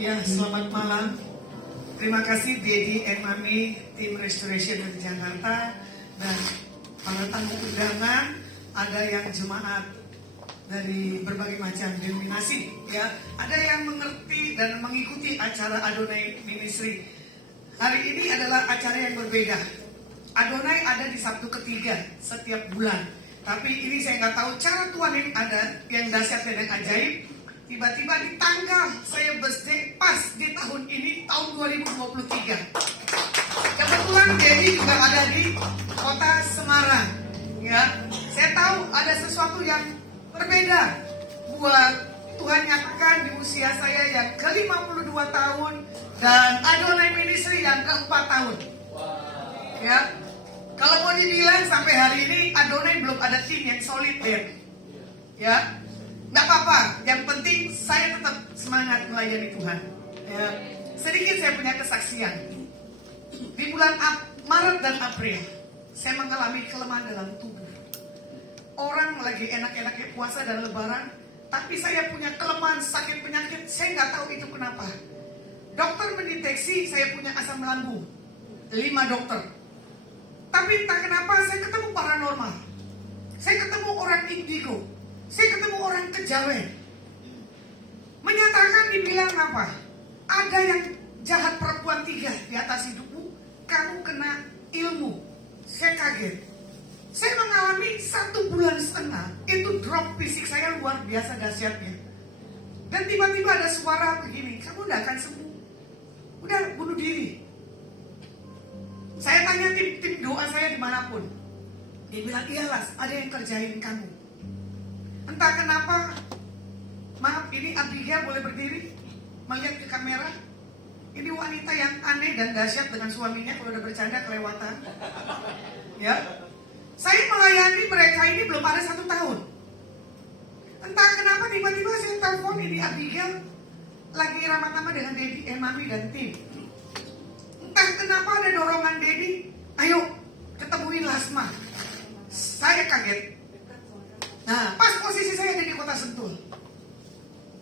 Ya, selamat malam. Terima kasih Dedi and Mami, tim Restoration dari Jakarta, dan para tamu undangan. Ada yang jemaat dari berbagai macam denominasi, ya. Ada yang mengerti dan mengikuti acara Adonai Ministry. Hari ini adalah acara yang berbeda. Adonai ada di Sabtu ketiga setiap bulan. Tapi ini saya nggak tahu cara Tuhan yang ada yang dahsyat dan yang ajaib. Tiba-tiba di tanggal saya birthday pas di tahun ini, tahun 2023. Kebetulan Dedi juga ada di kota Semarang. Ya, saya tahu ada sesuatu yang berbeda buat Tuhan nyatakan di usia saya yang ke-52 tahun dan Adonai Ministry yang ke-4 tahun. Ya, kalau mau dibilang sampai hari ini Adonai belum ada tim yang solid, Ben. Ya, nggak apa-apa, yang penting saya tetap semangat melayani Tuhan. Ya. Sedikit saya punya kesaksian. Di bulan Maret dan April, saya mengalami kelemahan dalam tubuh. Orang lagi enak-enaknya puasa dan lebaran, tapi saya punya kelemahan, sakit penyakit, saya nggak tahu itu kenapa. Dokter mendeteksi saya punya asam lambung, 5 dokter. Tapi entah kenapa saya ketemu paranormal. Saya ketemu orang indigo. Saya ketemu orang kejawen. Menyatakan dibilang apa? Ada yang jahat perempuan 3 di atas hidupmu. Kamu kena ilmu. Saya kaget. Saya mengalami 1,5 bulan itu drop fisik saya luar biasa dahsyatnya. Dan tiba-tiba ada suara begini, kamu udah akan sembuh. Udah bunuh diri. Saya tanya tim doa saya dimanapun. Dia bilang, iyalah ada yang kerjain kamu. Entah kenapa, maaf ini Abigail boleh berdiri melihat ke kamera. Ini wanita yang aneh dan dahsyat dengan suaminya kalau udah bercanda kelewatan. Ya, saya melayani mereka ini belum ada 1 tahun. Entah kenapa tiba-tiba saya telepon ini Abigail lagi ramah-tamah dengan Dedi, Mami dan tim. Entah kenapa ada dorongan Dedi, ayo ketemuin Lasma. Saya kaget. Nah, pas posisi saya ada di kota Sentul,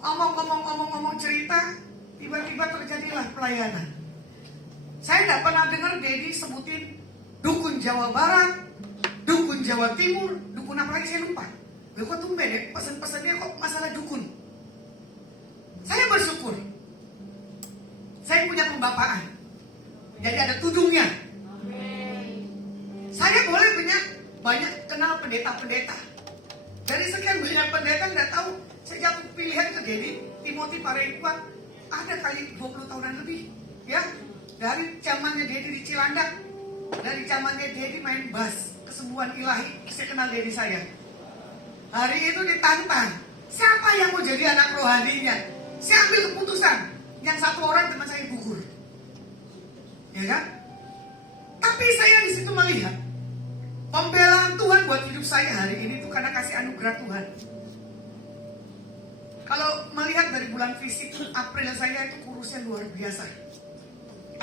omong cerita, tiba-tiba terjadilah pelayanan. Saya tidak pernah dengar Dedi sebutin dukun Jawa Barat, dukun Jawa Timur, dukun apa lagi saya lupa. Kok tumben ya, pesan-pesannya kok masalah dukun. Saya bersyukur, saya punya pembapaan, jadi ada tudungnya. Saya boleh banyak kenal pendeta-pendeta. Dari sekian banyak pendeta nggak tahu, saya jatuh pilihan ke Dedi, Timothy Parengkuat, ada kali 20 tahunan lebih, ya. Dari zamannya Dedi di Cilandak, dari zamannya Dedi main bass, kesembuhan ilahi, saya kenal Dedi saya. Hari itu ditantang, siapa yang mau jadi anak rohaninya? Saya ambil keputusan, yang 1 orang teman saya gugur, ya kan? Tapi saya di situ melihat pembelaan Tuhan buat hidup saya hari ini itu karena kasih anugerah Tuhan. Kalau melihat dari bulan fisik, April saya itu kurusnya luar biasa.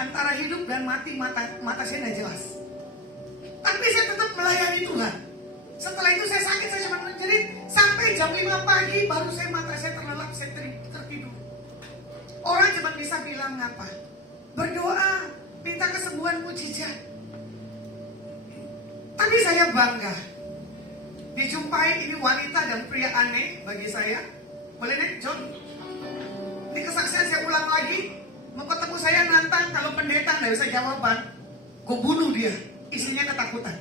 Antara hidup dan mati, mata saya tidak jelas. Tapi saya tetap melayani Tuhan. Setelah itu saya sakit, saya cuma menjerit. Sampai jam 5 pagi baru mata saya terlelap, saya tertidur. Orang cuma bisa bilang apa? Berdoa, minta kesembuhan mujizat. Tapi saya bangga dijumpai ini wanita dan pria aneh bagi saya. Boleh nih John? Ini kesaksian saya ulang lagi. Mau ketemu saya nantang, kalau pendeta nggak bisa jawaban, gue bunuh dia. Isinya ketakutan.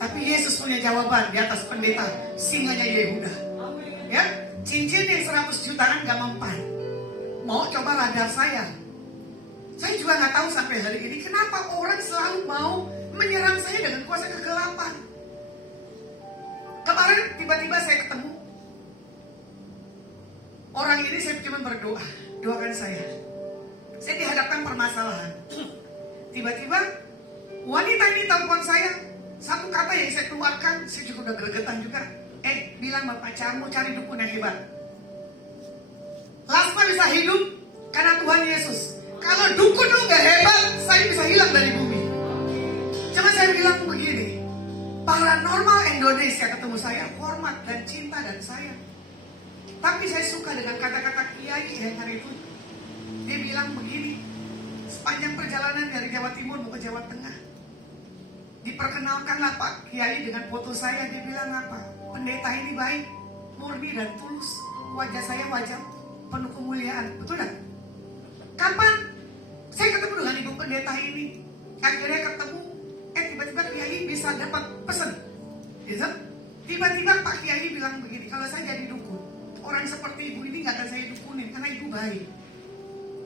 Tapi Yesus punya jawaban di atas pendeta singanya Yehuda. Ya, cincin yang 100 jutaan gak mempan. Mau coba radar saya. Saya juga nggak tahu sampai hari ini kenapa orang selalu mau menyerang saya dengan kuasa kegelapan. Kemarin tiba-tiba saya ketemu orang ini, saya cuma berdoa, doakan saya. Saya dihadapkan permasalahan. Tiba-tiba wanita ini telepon saya, 1 kata yang saya keluarkan, saya juga udah gregetan juga. Bilang sama pacarmu cari dukun yang hebat. Lasma bisa hidup karena Tuhan Yesus. Kalau dukun lu gak hebat, saya bisa hilang dari bumi. Cuma saya bilang begini, paranormal Indonesia ketemu saya, hormat dan cinta dan sayang. Tapi saya suka dengan kata-kata kiai yang hari itu. Dia bilang begini, sepanjang perjalanan dari Jawa Timur mau ke Jawa Tengah, diperkenalkanlah Pak Kiai dengan foto saya. Dia bilang apa? Pendeta ini baik, murni dan tulus. Wajah saya wajah penuh kemuliaan. Betul kan? Kapan saya ketemu dengan ibu pendeta ini? Akhirnya ketemu, tiba-tiba Kiai bisa dapat pesan. Gitu? Tiba-tiba Pak Kiai bilang begini, kalau saya jadi dukun, orang seperti ibu ini gak akan saya dukunin karena ibu baik.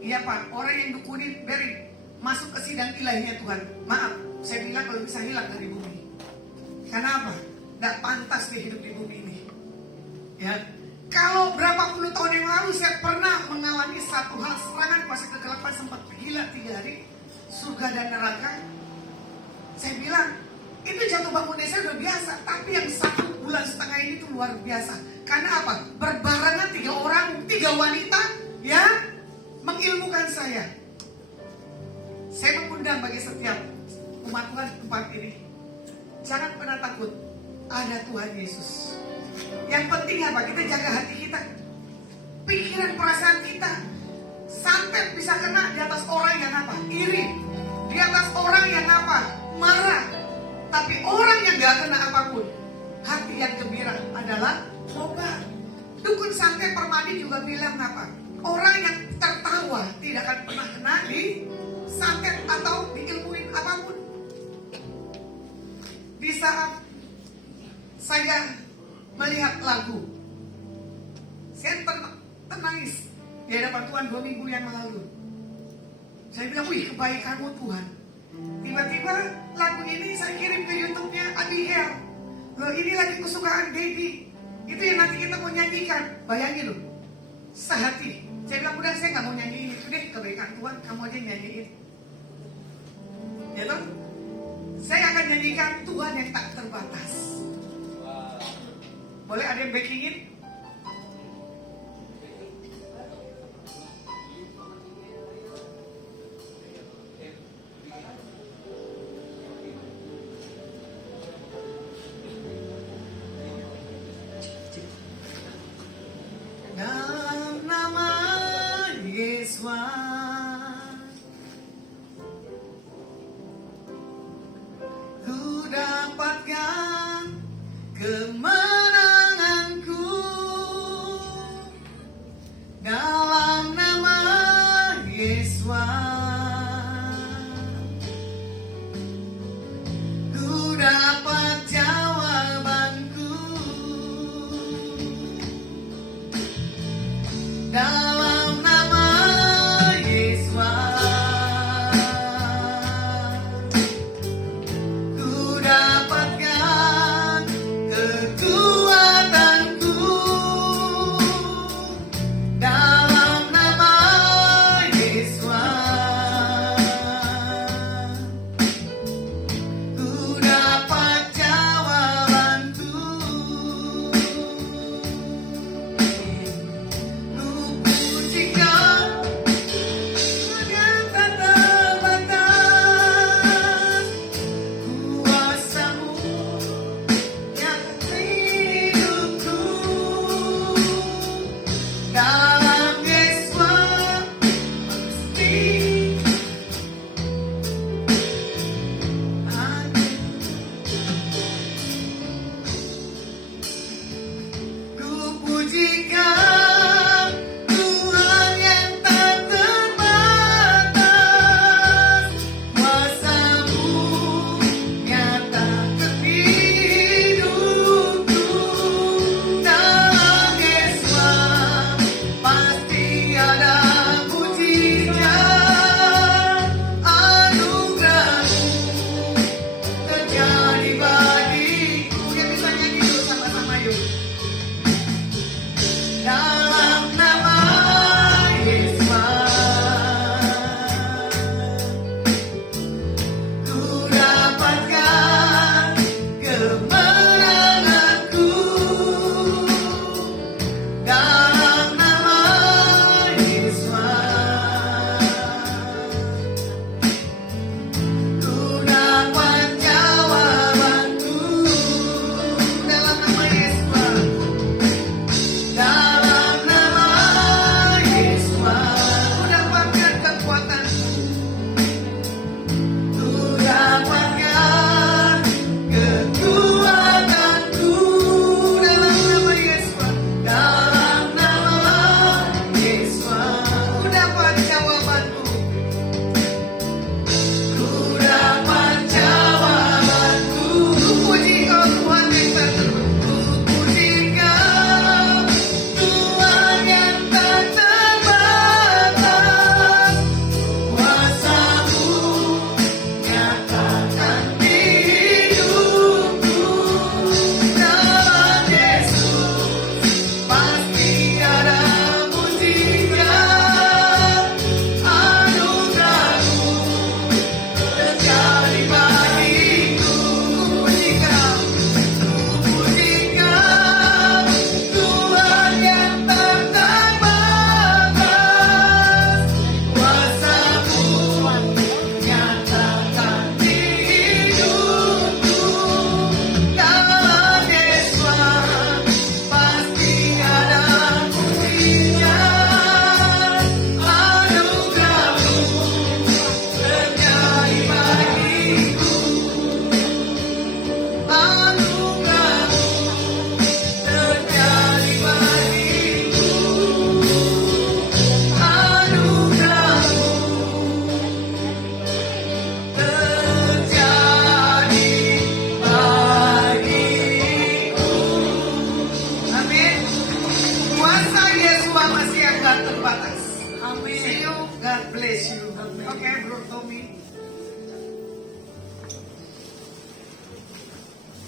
Iya Pak, orang yang dukunin beri masuk ke sidang ilahiyah Tuhan. Maaf, saya bilang kalau bisa hilang dari bumi. Karena apa? Tidak pantas dia hidup di bumi ini. Ya, kalau berapa puluh tahun yang lalu saya pernah mengalami satu hal, serangan kuasa kegelapan sempat gila 3 hari, surga dan neraka. Saya bilang itu jatuh bangunnya saya udah biasa, tapi yang 1,5 bulan ini tuh luar biasa. Karena apa? Berbarengan 3 orang, 3 wanita ya mengilmukan saya. Saya mengundang bagi setiap umat Tuhan di tempat ini, jangan pernah takut, ada Tuhan Yesus. Yang penting apa? Kita jaga hati kita, pikiran perasaan kita. Santet bisa kena di atas orang yang apa? Iri. Di atas orang yang apa? Marah. Tapi orang yang gak kena apapun, hati yang gembira adalah obat. Dukun santet Permadi juga bilang apa? Orang yang tertawa tidak akan pernah kena di santet atau diilmuin apapun. Di saat saya melihat lagu, saya tenangis di hadapan Tuhan 2 minggu yang lalu. Saya bilang, wih kebaikanmu Tuhan. Tiba-tiba lagu ini saya kirim ke YouTube-nya Abigail. Loh ini lagi kesukaan Baby. Itu yang nanti kita mau nyanyikan. Bayangin loh, sehati. Saya bilang, udah saya gak mau nyanyiin itu deh, kebaikan Tuhan kamu aja nyanyiin. Ya toh? Saya akan nyanyikan Tuhan yang tak terbatas. Boleh ada yang backingin? Dalam nama Yesus ku dapatkan kemenanganku. Dalam nama Yesus ku dapat jawabanku. Dalam nama Yesus ku dapatkan kekuatan.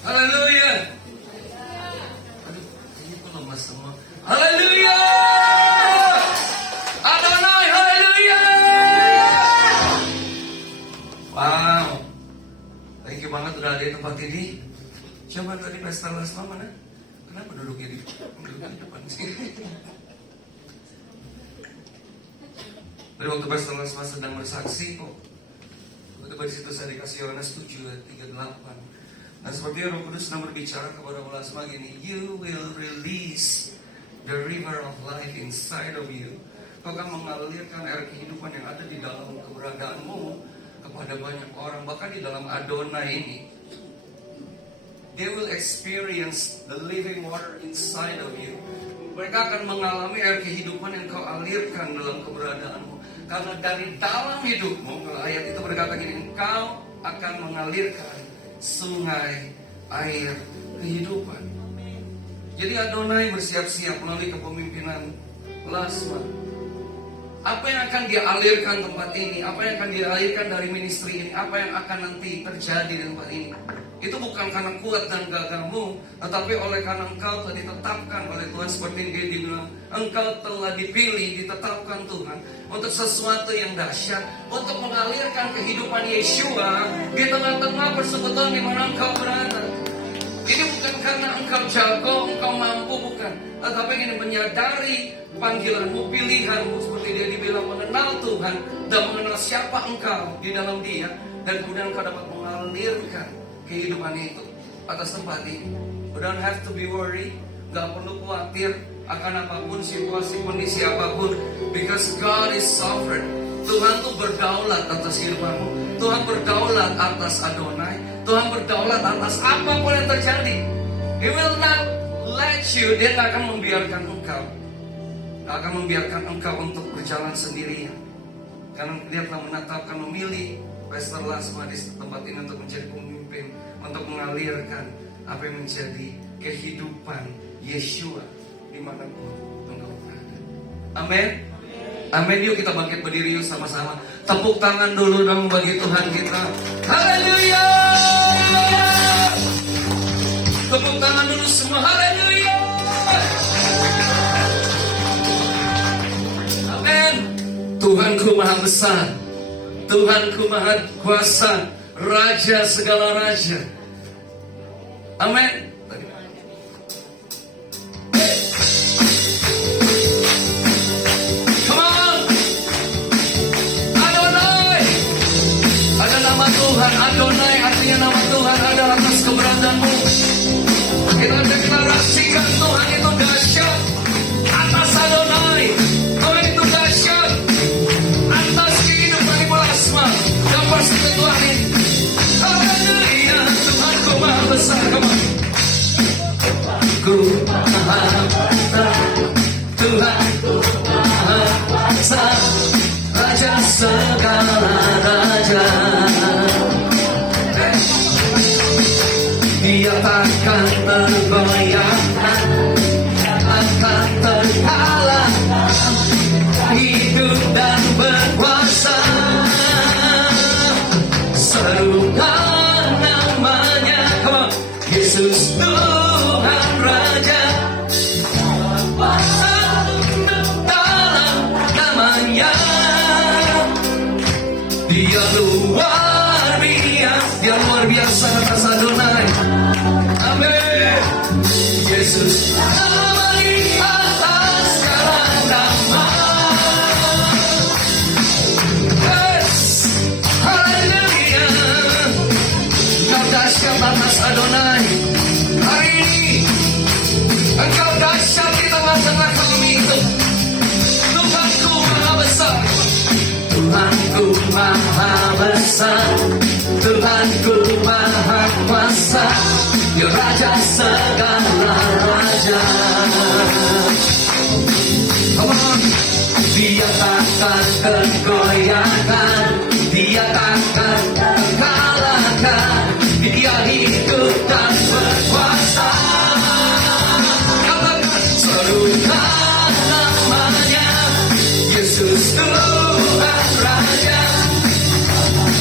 Haleluya. Aduh, ini kok lemas semua. Haleluya. Adonai, haleluya. Wow. Thank you banget udah ada di tempat ini. Coba tadi Pastor Lasma mana? Kenapa duduknya di depan sini? Pada waktu Pastor Lasma sedang bersaksi kok, tiba-tiba di situ saya dikasih Yohanes 7:38. Dan seperti Roh Kudus sedang berbicara kepada Lasma gini, you will release the river of life inside of you. Kau akan mengalirkan air kehidupan yang ada di dalam keberadaanmu kepada banyak orang, bahkan di dalam Adonai ini. They will experience the living water inside of you. Mereka akan mengalami air kehidupan yang kau alirkan dalam keberadaanmu. Karena dari dalam hidupmu, kalau ayat itu berkata gini, engkau akan mengalirkan sungai air kehidupan. Jadi Adonai bersiap-siap melalui kepemimpinan Lasma. Apa yang akan dia alirkan tempat ini, apa yang akan dia alirkan dari ministry ini, apa yang akan nanti terjadi di tempat ini, itu bukan karena kuat dan gagahmu, tetapi oleh karena engkau telah ditetapkan oleh Tuhan. Seperti yang dia bilang, engkau telah dipilih, ditetapkan Tuhan untuk sesuatu yang dahsyat, untuk mengalirkan kehidupan Yeshua di tengah-tengah persekutuan di mana engkau berada. Ini bukan karena engkau jago, engkau mampu, bukan, tetapi ini menyadari panggilanmu, pilihanmu, seperti dia dibilang, mengenal Tuhan dan mengenal siapa engkau di dalam Dia, dan kemudian engkau dapat mengalirkan kehidupan itu atas tempat ini. You don't have to be worried. Gak perlu khawatir akan apapun, situasi, kondisi apapun, because God is sovereign. Tuhan tuh berdaulat atas kehidupanmu. Tuhan berdaulat atas Adonai. Tuhan berdaulat atas apapun yang terjadi. He will not let you. Dia gak akan membiarkan engkau. Gak akan membiarkan engkau untuk berjalan sendirian. Karena dia telah menetapkan, memilih Pastor Lasma di tempat ini untuk menjadi pemimpin, untuk mengalirkan apa yang menjadi kehidupan Yeshua dimanapun engkau berada. Amin. Amin. Yuk kita bangkit berdiri yuk sama-sama. Tepuk tangan dulu dong bagi Tuhan kita. Haleluya. Tepuk tangan dulu semua. Haleluya. Amin. Tuhanku maha besar, Tuhanku maha kuasa, Raja segala raja. Amin. Come on. Adonai. Ada nama Tuhan. Adonai artinya nama Tuhan ada atas keberadaanmu. Kita deklarasikan Tuhan itu dahsyat atas Adonai. Tuhan itu dahsyat atas kehidupan Ibu Lasma dan persekutuan ini. Haleluya. Tuhanku maha besar. Come on. Tuhanku maha besar, Tuhanku maha kuasa, Raja segala raja. Dia takkan tergoyahkan, akan terkalahkan, hidup dan berkuasa. Serukan namanya, come on, Yesus Tuhan Raja. Kuasa dalam namanya. Dia luar biasa, dia luar biasa atas Adonai. Amin. Yesus nama di atas segala nama. Yes. Haleluya. Engkau dahsyat atas Adonai. Hari ini engkau dahsyat di tengah-tengah kami itu. Tuhanku maha besar, Tuhanku maha besar, Tuhanku maha kuasa, Dia Raja segala raja. Come on. Dia takkan tergoyahkan, Dia takkan terkalahkan, Dia hidup dan berkuasa. Katakan serukan namanya, Yesus Tuhan Raja.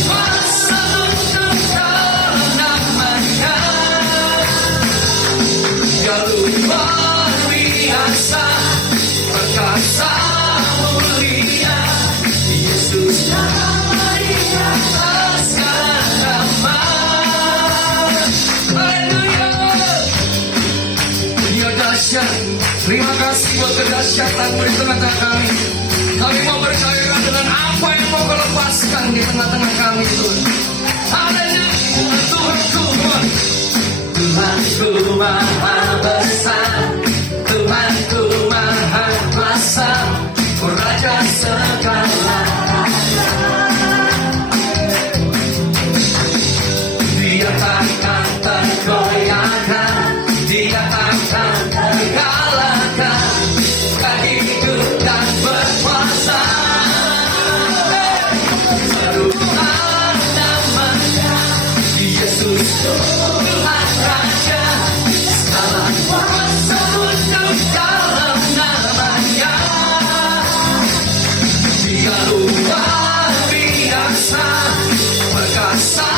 Kuasa untuk dalam namanya. kedahsyatan-Mu di tengah-tengah kami. Kami mau percayakan dengan apa yang mau Kau lepaskan di tengah-tengah kami, Tuhan. Haleluya, Tuhanku, Tuhanku maha besar, Tuhanku maha kuasa, Raja segala raja. Dia takkan tergoyahkan, Dia takkan terkalahkan, Dia hidup dan berkuasa. Seruan namanya Yesus Tuhan Raja, segala kuasa untuk dalam namanya. Dia luar biasa, perkasa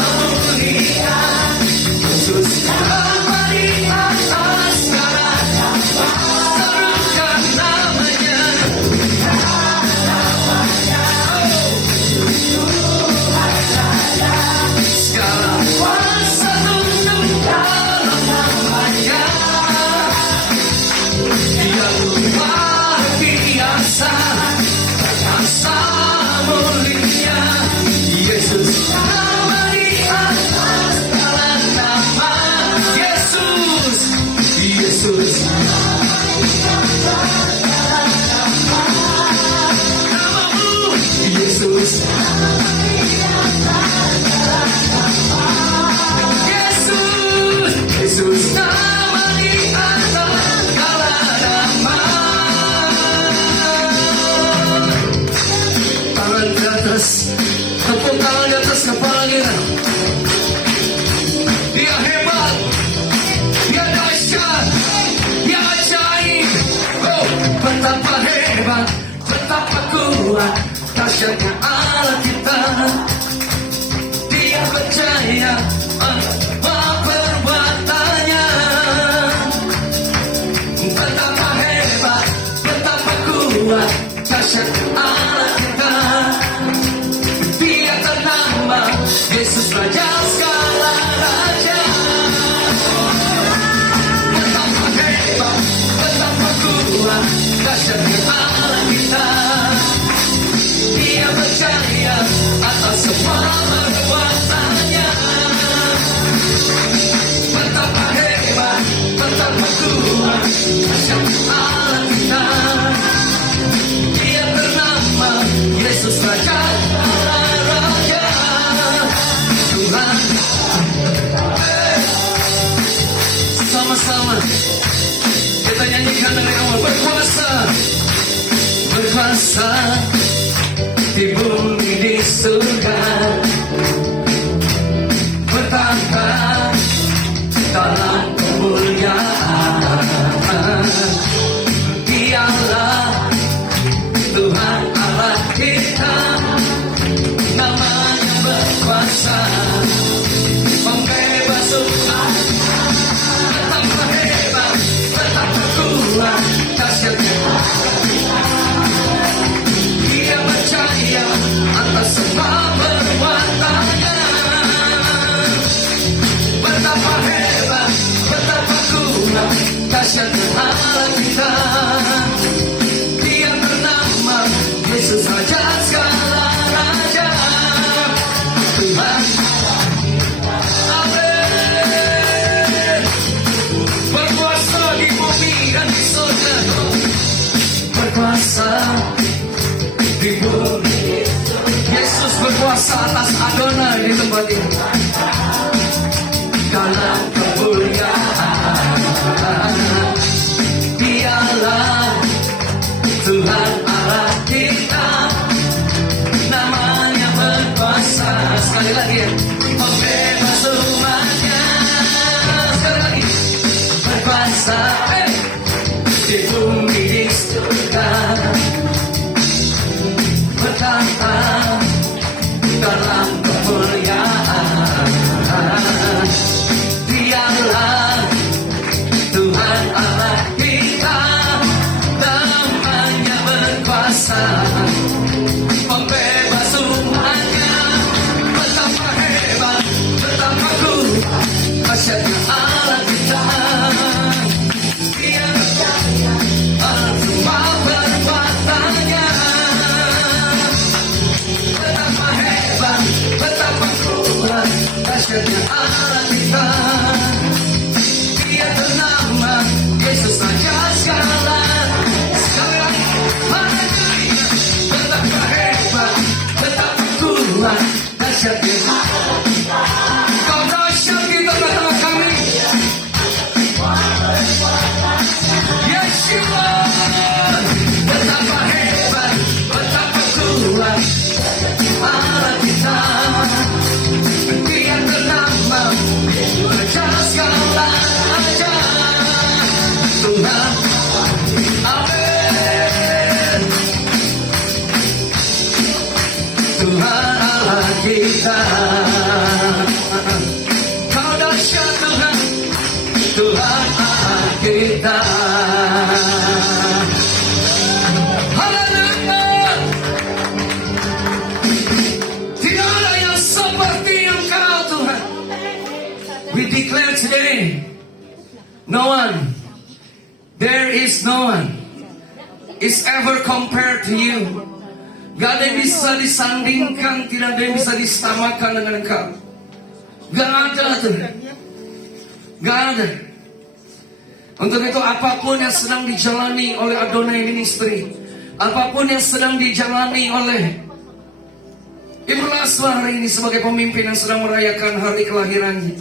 mulia, Yesus Bapa di atas segala nama, serukan namanya. Segala kuasa tunduk dalam namanya. Dia luar biasa, perkasa mulia, Yesus nama di atas segala nama. Yesus, Yesus, namamu Yesus, Yesus, Yesus nama di atas segala nama. Tangan di atas, tepuk tangan di atas kepala kita. Dia hebat, Dia dahsyat, Dia ajaib. Oh, betapa hebat, betapa kuat, dahsyatnya Allah kita. Dia percaya apa perbuatannya. Betapa hebat, betapa kuat, dahsyat Allah kita. Dia ternama Yesus Raja segala raja. Betapa hebat, betapa kuat, dahsyatnya Allah kita. Dia percaya atas semua perbuatannya. Betapa hebat, betapa kuat, dahsyat Allah kita. Dia ternama Yesus Raja Raja. Tuhan, sama-sama kita nyanyikan dengan awal. Berkuasa, berkuasa di bumi di surga, bertahta dalam kemuliaan. Dialah Tuhan Allah kita, namanya berkuasa, pembebas umat. Betapa hebat, betapa kuat, dahsyatnya Dia percaya atas semua perbuatannya. Betapa hebat, betapa kuat, dahsyatnya Allah kita. Dia bernama Yesus Raja segala raja. Tuhan, amin. Berkuasa di bumi dan di surga, berkuasa di bumi. Yesus berkuasa atas Adonai di tempat ini. Dalam kemuliaan, Dialah Tuhan Allah kita, namanya berkuasa. Sekali lagi, pembebas umatnya. Sekali lagi, berkuasa di bumi di surga, bertahta dalam kemuliaan. Dialah Tuhan Allah kita, namanya berkuasa, pembebas umatnya. Betapa hebat, betapa kuat, dahsyatnya Allah kita. Dia bernama Yesus Raja segala. Sekali lagi, haleluya. Betapa hebat, betapa kuat, dahsyatnya Allah kita. Kau dahsyat di tengah-tengah kami. Yes, you are. Betapa hebat, betapa kuat, Allah kita. Dia bernama Raja segala raja. Tuhan, amin. Tuhan Allah kita. Kau dahsyat Tuhan, Tuhan Allah kita. Haleluya. Tidak ada yang seperti Engkau Tuhan. We declare today, no one, there is no one is ever compared to you. Gak ada yang bisa disandingkan, tidak ada yang bisa disamakan dengan Engkau. Gak ada Tuhan. Gak ada. Untuk itu apapun yang sedang dijalani oleh Adonai Ministry, apapun yang sedang dijalani oleh Ibu Lasma hari ini sebagai pemimpin yang sedang merayakan hari kelahirannya,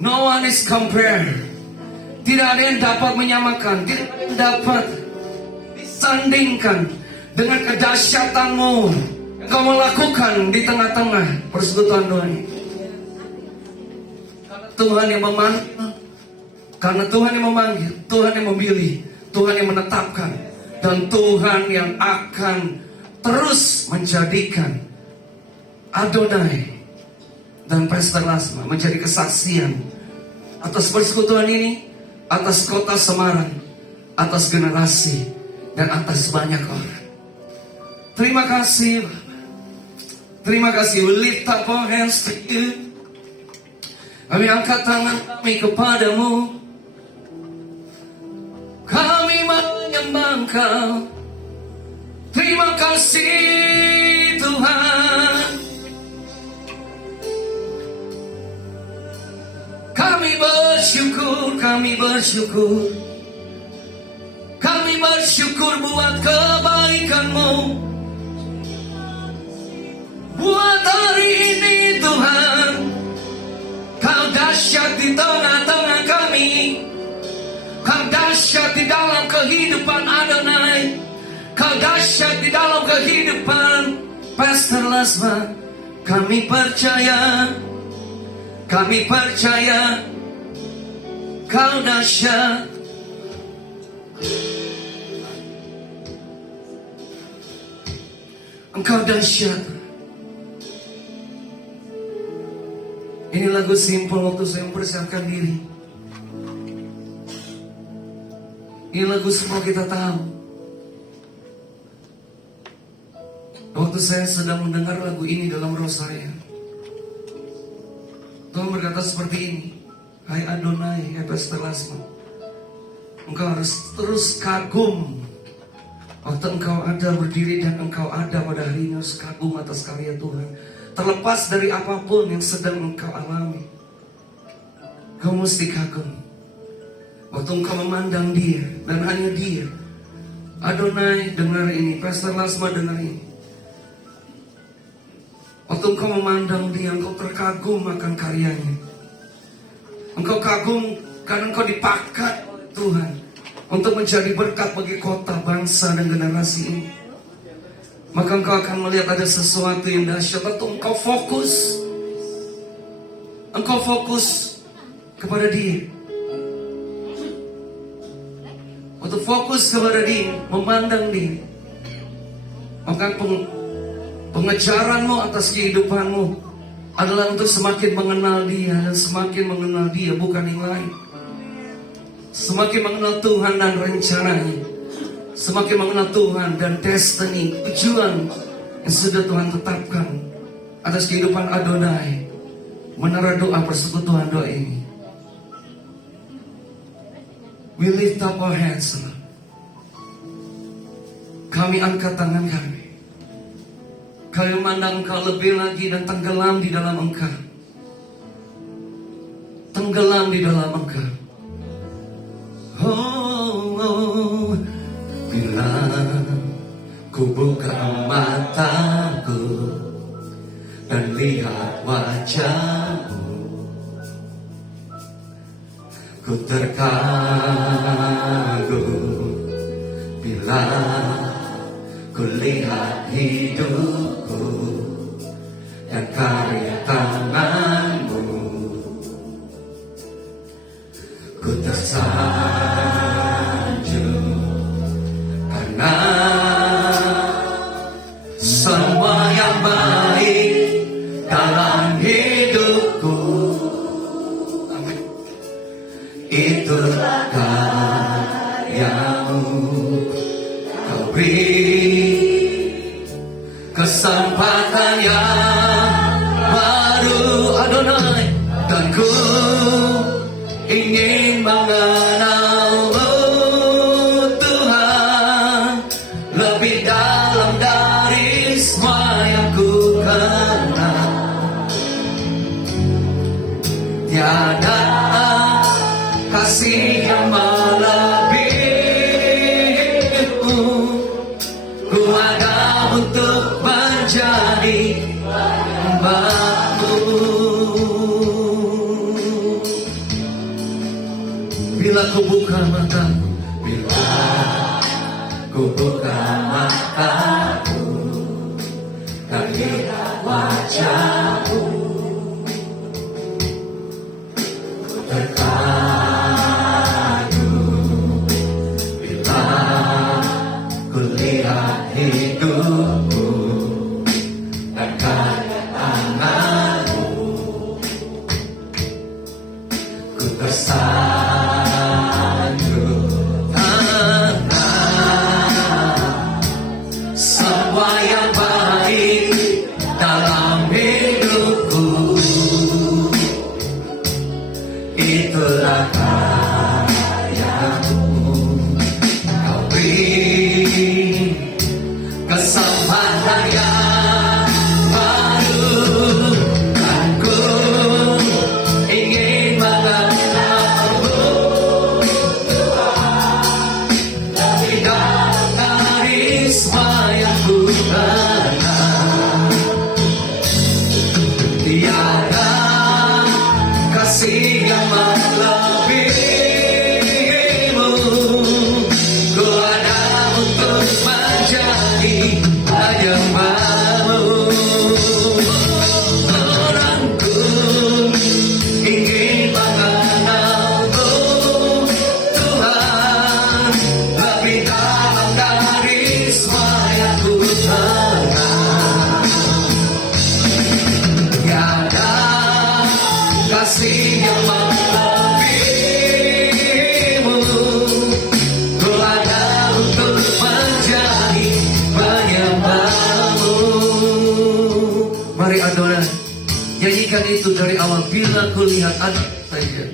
no one is compared. Tidak ada yang dapat menyamakan, tidak ada yang dapat disandingkan dengan kedahsyatanmu yang kau melakukan di tengah-tengah persekutuan doa ini. Tuhan yang memanggil, karena Tuhan yang memanggil, Tuhan yang memilih, Tuhan yang menetapkan, dan Tuhan yang akan terus menjadikan Adonai dan Pastor Lasma menjadi kesaksian atas persekutuan ini, atas kota Semarang, atas generasi, dan atas banyak orang. Terima kasih Bapak. Terima kasih. We lift up our hands to you. Kami angkat tangan kami kepadamu. Kami menyembah Engkau. Terima kasih Tuhan. Kami bersyukur, kami bersyukur. Kami bersyukur buat kebaikan-Mu. Buat hari ini Tuhan, Kau dahsyat di tengah-tengah kami. Kau dahsyat di dalam kehidupan Adonai. Kau dahsyat di dalam kehidupan Pastor Lasma. Kami percaya, kami percaya Kau dahsyat. Engkau dahsyat. Ini lagu simpel waktu saya mempersiapkan diri. Ini lagu semua kita tahu. Waktu saya sedang mendengar lagu ini dalam roh saya, Tuhan berkata seperti ini. Hai Adonai, hai Pastor Lasma, engkau harus terus kagum. Waktu engkau ada berdiri dan engkau ada pada hari ini, harus kagum atas karya Tuhan. Terlepas dari apapun yang sedang engkau alami, kau mesti kagum. Waktu engkau memandang dia, dan hanya dia. Adonai dengar ini, Pastor Lasma dengar ini. Waktu engkau memandang dia, engkau terkagum akan karyanya. Engkau kagum karena engkau dipakai oleh Tuhan untuk menjadi berkat bagi kota, bangsa, dan generasi ini. Maka engkau akan melihat ada sesuatu yang dahsyat. Waktu engkau fokus, engkau fokus kepada dia. Waktu fokus kepada dia, memandang dia, maka pengejaranmu atas kehidupanmu adalah untuk semakin mengenal dia, dan semakin mengenal dia, bukan yang lain. Semakin mengenal Tuhan dan rencananya, semakin mengenal Tuhan dan destiny, tujuan yang sudah Tuhan tetapkan atas kehidupan Adonai. Menara doa persekutuan doa ini, we lift up our hands. Kami angkat tangan kami. Kami memandang Engkau lebih lagi dan tenggelam di dalam Engkau. tenggelam di dalam Engkau. Oh, bila ku buka mataku dan lihat wajahmu, ku terkagum bila ku lihat hidupku dan karya tanganmu. Ku tersanjung karena semua yang baik dalam hidupku, amin, itulah karyamu. Kau beri kesempatan yang baru, Adonai, dan ku ingin mengenalmu, Tuhan, lebih dalam dari semua yang ku kenal. Tiada kasih yang melebihimu. Ku ada untuk menjadi hamba-Mu. Bila ku buka mataku, bila ku buka mataku dan lihat wajahmu, ku terkagum bila ku lihat hidupku dan karya tanganmu. Ku tersanjung karena semua yang baik dalam hidupku, itulah karyamu. Kau beri kesempatan yang baru, dan ku ingin mengenalmu, lebih dalam dari semua yang ku kenal. Tiada kasih yang melebihimu. Ku ada untuk menjadi hamba-Mu. Dan ku ingin mengenalmu, Tuhan, lebih dalam dari semua yang ku kenal. Tiada kasih yang melebihimu. Ku ada untuk menjadi penyembah-Mu. Mari Adonai, nyanyikan itu dari awal. Bila ku lihat anak saja.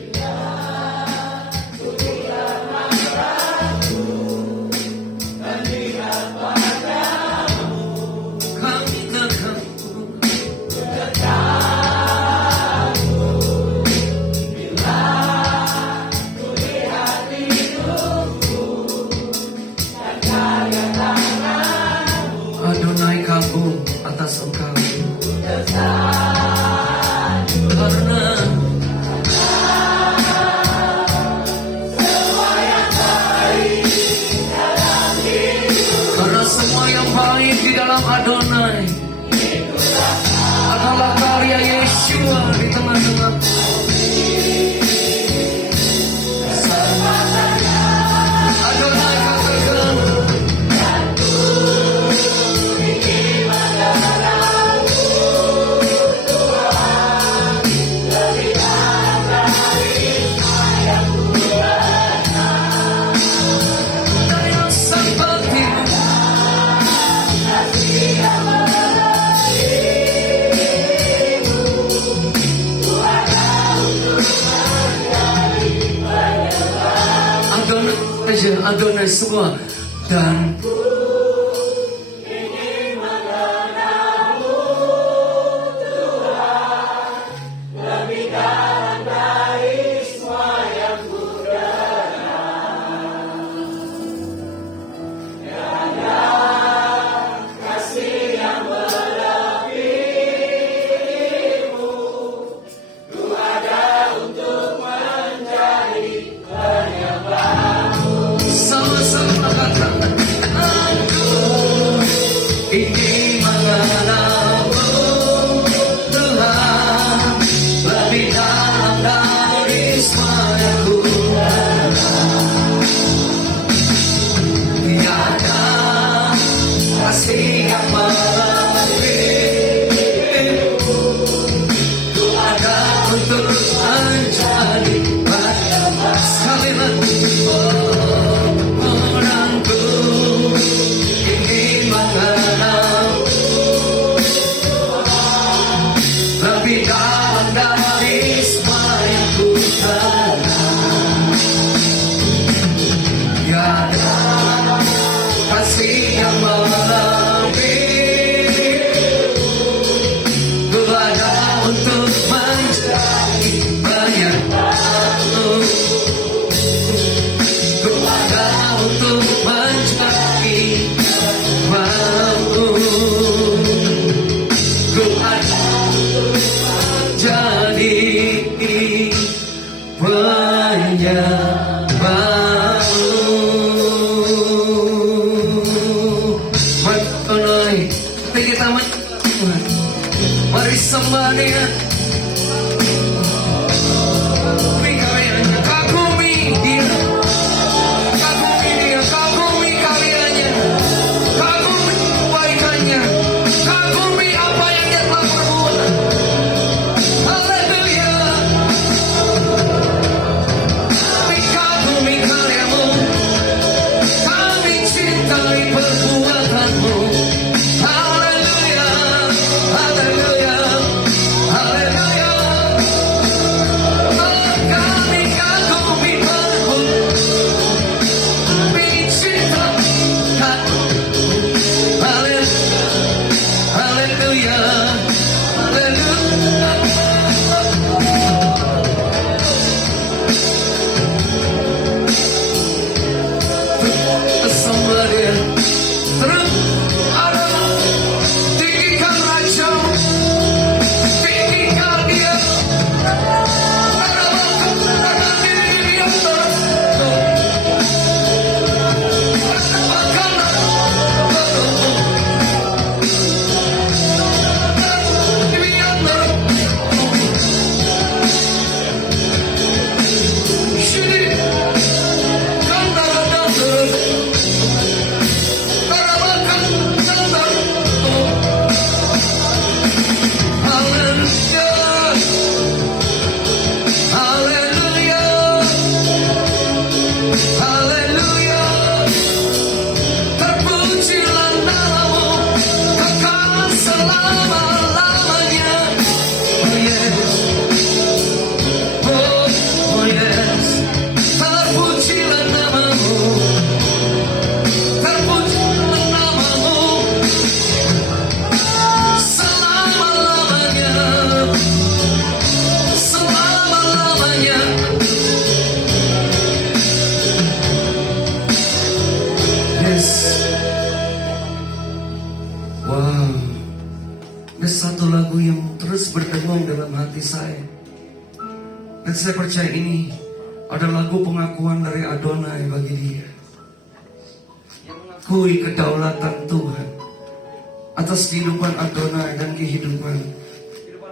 Kami terkagum Adonai, kagum atas Engkau. Karena semua yang baik di dalam Adonai adalah karya Yeshua di tengah-tengah. Adonai, katakan, Adonai semua, dan ingin mengenalmu, Tuhan, lebih dalam dari dunia baru. Mari kita mari sembah Dia. Kagumi Dia, kagumi Dia, kagumi karyanya, kagumi kebaikannya, kagumi apa yang Dia telah perbuat. Haleluya. Kami kagumi karyamu, kami cintai perbuatanmu. Haleluya, haleluya, haleluya. Kami kagumi perbuatan, kami cintai. Haleluya, haleluya. Sembah Dia. Terus ada tinggikan Raja, tinggikan Dia. Haleluya, terpujilah namamu kekal selama-lamanya. Oh yes, oh yes, terpujilah namamu, terpujilah namamu selama-lamanya, selama-lamanya. Yes. Wow. Ada satu lagu yang terus berdengung dalam hati saya. Dan saya percaya ini ada lagu pengakuan dari Adonai bagi Dia. Yang mengakui kedaulatan Tuhan atas kehidupan Adonai dan kehidupan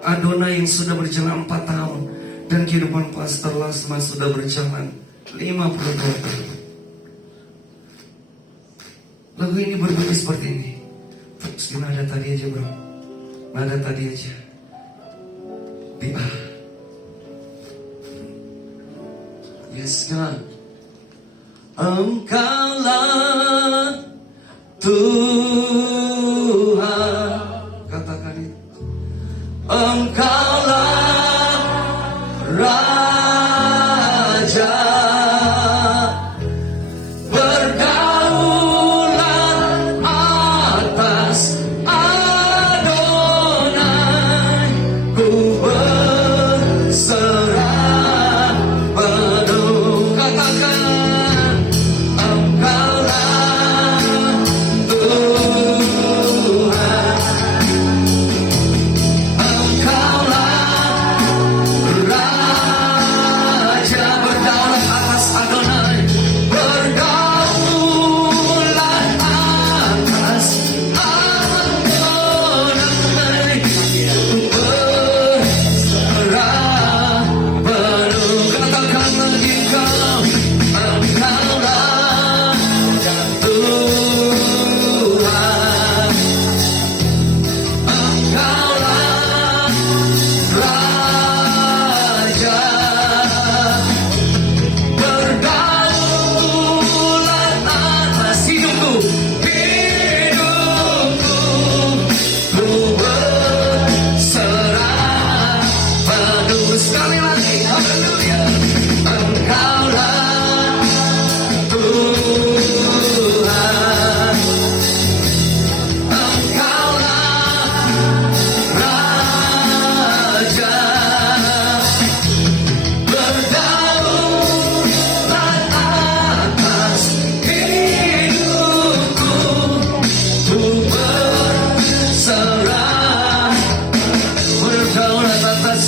Adonai yang sudah berjalan 4 tahun. Dan kehidupan Pastor Lasma sudah berjalan 52 tahun. Lagu ini berbunyi seperti ini. Terus di nada tadi aja bro, nada tadi aja. Di A. Yes God. Engkaulah Tuhan. Katakan itu. Engkaulah Raja.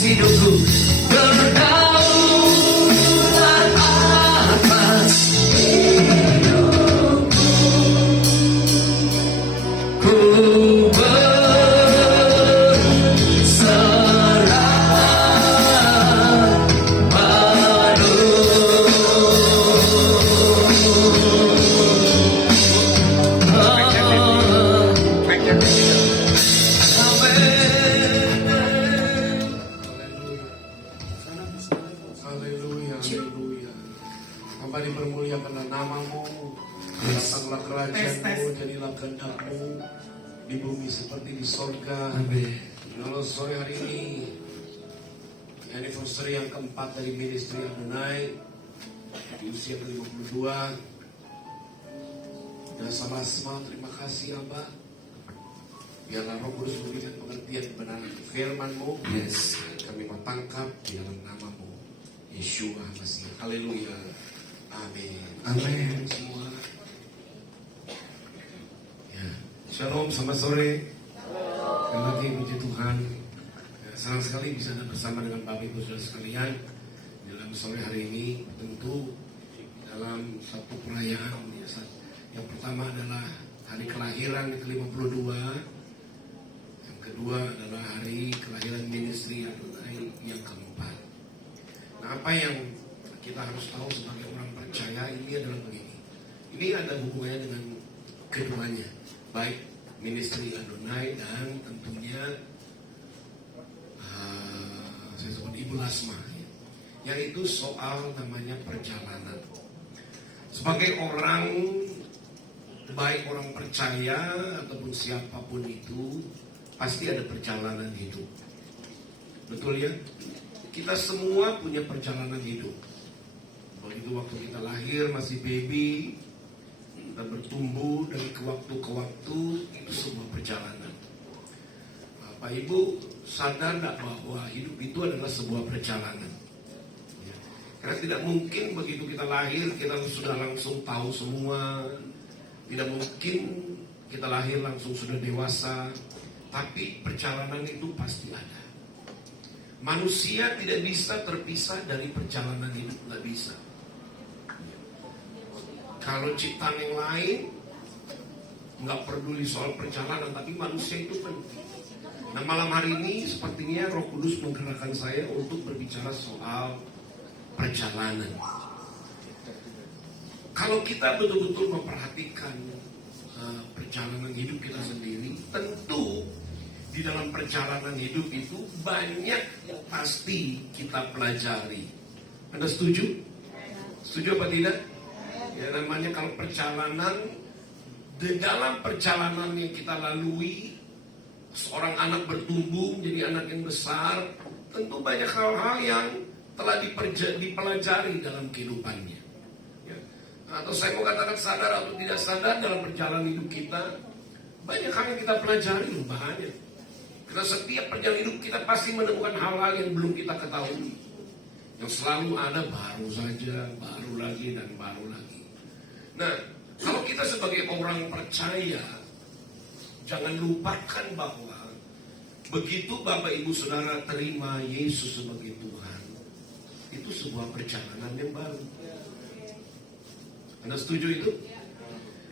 hidupku berdaulat Bapa dipermuliakanlah namamu, datanglah kerajaanmu, jadilah kehendak-mu di bumi seperti di sorga. Kalau sore hari ini anniversary yang keempat dari ministry Adonai di usia ke-52, dan sama-sama terima kasih Abah. Biarlah Roh Kudus memberikan pengertian kebenaran firman-Mu. Yes. Kami mau tangkap di dalam nama-Mu, Yeshua Masih. Haleluya. Amin. Amin. Semua. Ya. Shalom, selamat sore. Sekali lagi puji Tuhan. Ya, senang sekali bisa ada bersama dengan Bapak Ibu Saudara sekalian dalam sore hari ini. Tentu dalam satu perayaan. Yang pertama adalah hari kelahiran ke-52. Kedua adalah hari kelahiran ministry Adonai yang keempat. Nah, apa yang kita harus tahu sebagai orang percaya ini adalah begini. Ini ada hubungannya dengan keduanya, baik ministry Adonai dan tentunya saya sebut Ibu Lasma, yaitu soal namanya perjalanan. Sebagai orang, baik orang percaya ataupun siapapun itu, pasti ada perjalanan hidup. Betul ya? Kita semua punya perjalanan hidup. Begitu waktu kita lahir masih baby, kita bertumbuh dari ke waktu ke waktu, itu sebuah perjalanan. Bapak Ibu sadar tidak bahwa hidup itu adalah sebuah perjalanan? Ya. Karena tidak mungkin begitu kita lahir kita sudah langsung tahu semua. Tidak mungkin kita lahir langsung sudah dewasa. Tapi perjalanan itu pasti ada. Manusia tidak bisa terpisah dari perjalanan hidup, nggak bisa. Kalau ciptaan yang lain nggak peduli soal perjalanan, tapi manusia itu penting. Nah, malam hari ini sepertinya Roh Kudus menggerakkan saya untuk berbicara soal perjalanan. Kalau kita betul-betul memperhatikan perjalanan hidup kita sendiri, tentu di dalam perjalanan hidup itu banyak yang pasti kita pelajari. Anda setuju? Setuju apa tidak? Ya, namanya kalau perjalanan, di dalam perjalanan yang kita lalui, seorang anak bertumbuh menjadi anak yang besar, tentu banyak hal-hal yang telah dipelajari dalam kehidupannya. Atau saya mau katakan sadar atau tidak sadar dalam perjalanan hidup kita, banyak hal yang kita pelajari, banyak. Karena setiap perjalanan hidup kita pasti menemukan hal-hal yang belum kita ketahui. Yang selalu ada baru saja, baru lagi dan baru lagi. Nah, kalau kita sebagai orang percaya, jangan lupakan bahwa begitu Bapak Ibu Saudara terima Yesus sebagai Tuhan, itu sebuah perjalanan yang baru. Anda setuju itu?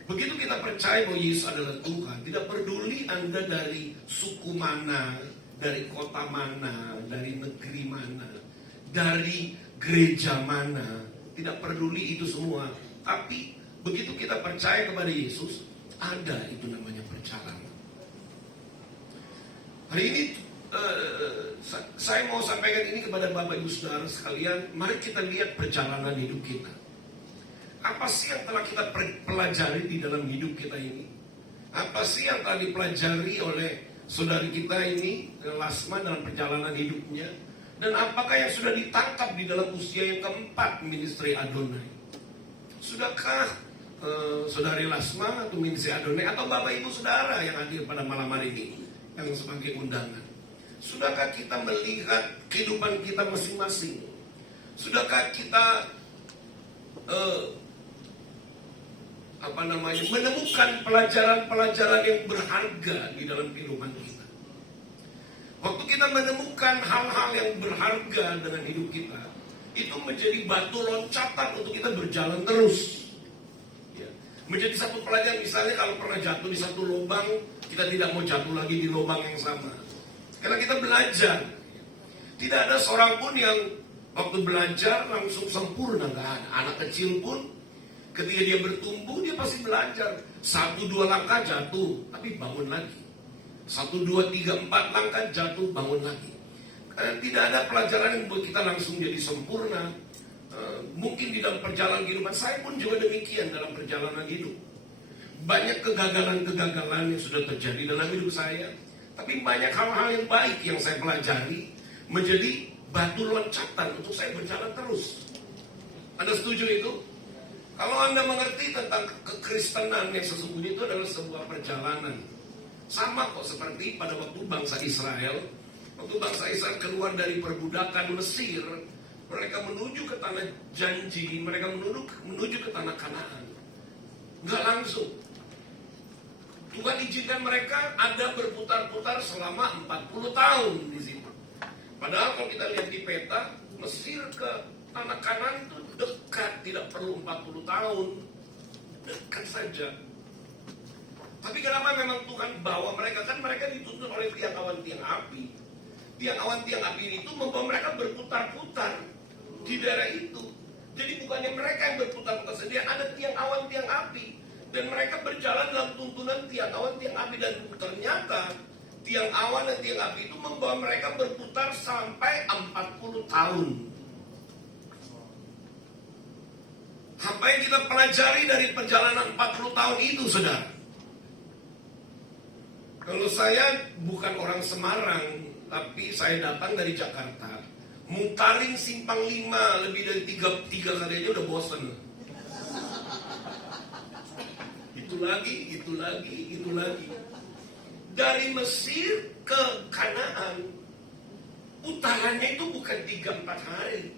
Begitu kita percaya bahwa Yesus adalah Tuhan, tidak peduli Anda dari suku mana, dari kota mana, dari negeri mana, dari gereja mana, tidak peduli itu semua. Tapi begitu kita percaya kepada Yesus, ada itu namanya perjalanan. Hari ini saya mau sampaikan ini kepada Bapak Ibu Saudara sekalian. Mari kita lihat perjalanan hidup kita. Apa sih yang telah kita pelajari di dalam hidup kita ini? Apa sih yang telah dipelajari oleh saudari kita ini, Lasma, dalam perjalanan hidupnya? Dan apakah yang sudah ditangkap di dalam usia yang keempat ministry Adonai? Sudahkah saudari Lasma atau ministry Adonai atau Bapak Ibu Saudara yang hadir pada malam hari ini yang sebagai undangan, sudahkah kita melihat kehidupan kita masing-masing? Sudahkah kita menemukan pelajaran-pelajaran yang berharga di dalam kehidupan kita? Waktu kita menemukan hal-hal yang berharga dengan hidup kita, itu menjadi batu loncatan untuk kita berjalan terus. Ya. Menjadi satu pelajaran, misalnya kalau pernah jatuh di satu lubang, kita tidak mau jatuh lagi di lubang yang sama. Karena kita belajar. Tidak ada seorang pun yang waktu belajar langsung sempurna, nggak ada. Anak kecil pun ketika dia bertumbuh, dia pasti belajar. 1-2 langkah jatuh, tapi bangun lagi. 1-2-3-4 langkah jatuh, bangun lagi. Karena tidak ada pelajaran yang buat kita langsung jadi sempurna. Mungkin di dalam perjalanan kehidupan saya pun juga demikian dalam perjalanan hidup. Banyak kegagalan-kegagalan yang sudah terjadi dalam hidup saya. Tapi banyak hal-hal yang baik yang saya pelajari menjadi batu loncatan untuk saya berjalan terus. Anda setuju itu? Kalau Anda mengerti tentang kekristenan yang sesungguhnya itu adalah sebuah perjalanan. Sama kok seperti pada waktu bangsa Israel. Waktu bangsa Israel keluar dari perbudakan Mesir, mereka menuju ke tanah janji, mereka menuju ke tanah Kanaan. Nggak langsung. Tuhan izinkan mereka ada berputar-putar selama 40 tahun di situ. Padahal kalau kita lihat di peta, Mesir ke tanah Kanaan itu dekat, tidak perlu 40 tahun. Dekat saja. Tapi kenapa memang Tuhan bawa mereka? Kan mereka dituntun oleh tiang awan tiang api. Tiang awan tiang api itu membawa mereka berputar-putar di daerah itu. Jadi bukannya mereka yang berputar-putar sendiri, ada tiang awan tiang api. Dan mereka berjalan dalam tuntunan tiang awan tiang api. Dan ternyata tiang awan dan tiang api itu membawa mereka berputar sampai 40 tahun. Apa yang kita pelajari dari perjalanan 40 tahun itu, saudara? Kalau saya bukan orang Semarang, tapi saya datang dari Jakarta, mutarin Simpang 5 lebih dari 3 kali aja udah bosen. Itu lagi. Dari Mesir ke Kanaan, putarannya itu bukan 3-4 hari.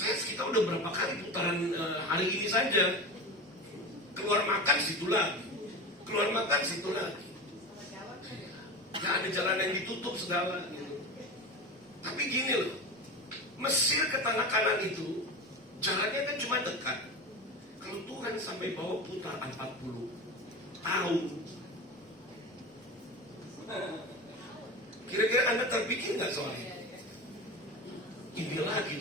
Kita udah berapa kali putaran hari ini saja. Keluar makan situ lagi. Gak ada jalan yang ditutup segala gitu. Tapi gini loh, Mesir ke tanah Kanaan itu jalannya kan cuma dekat. Kalau Tuhan sampai bawa putar 40 tahun, kira-kira Anda terpikir gak soalnya? Ini lagi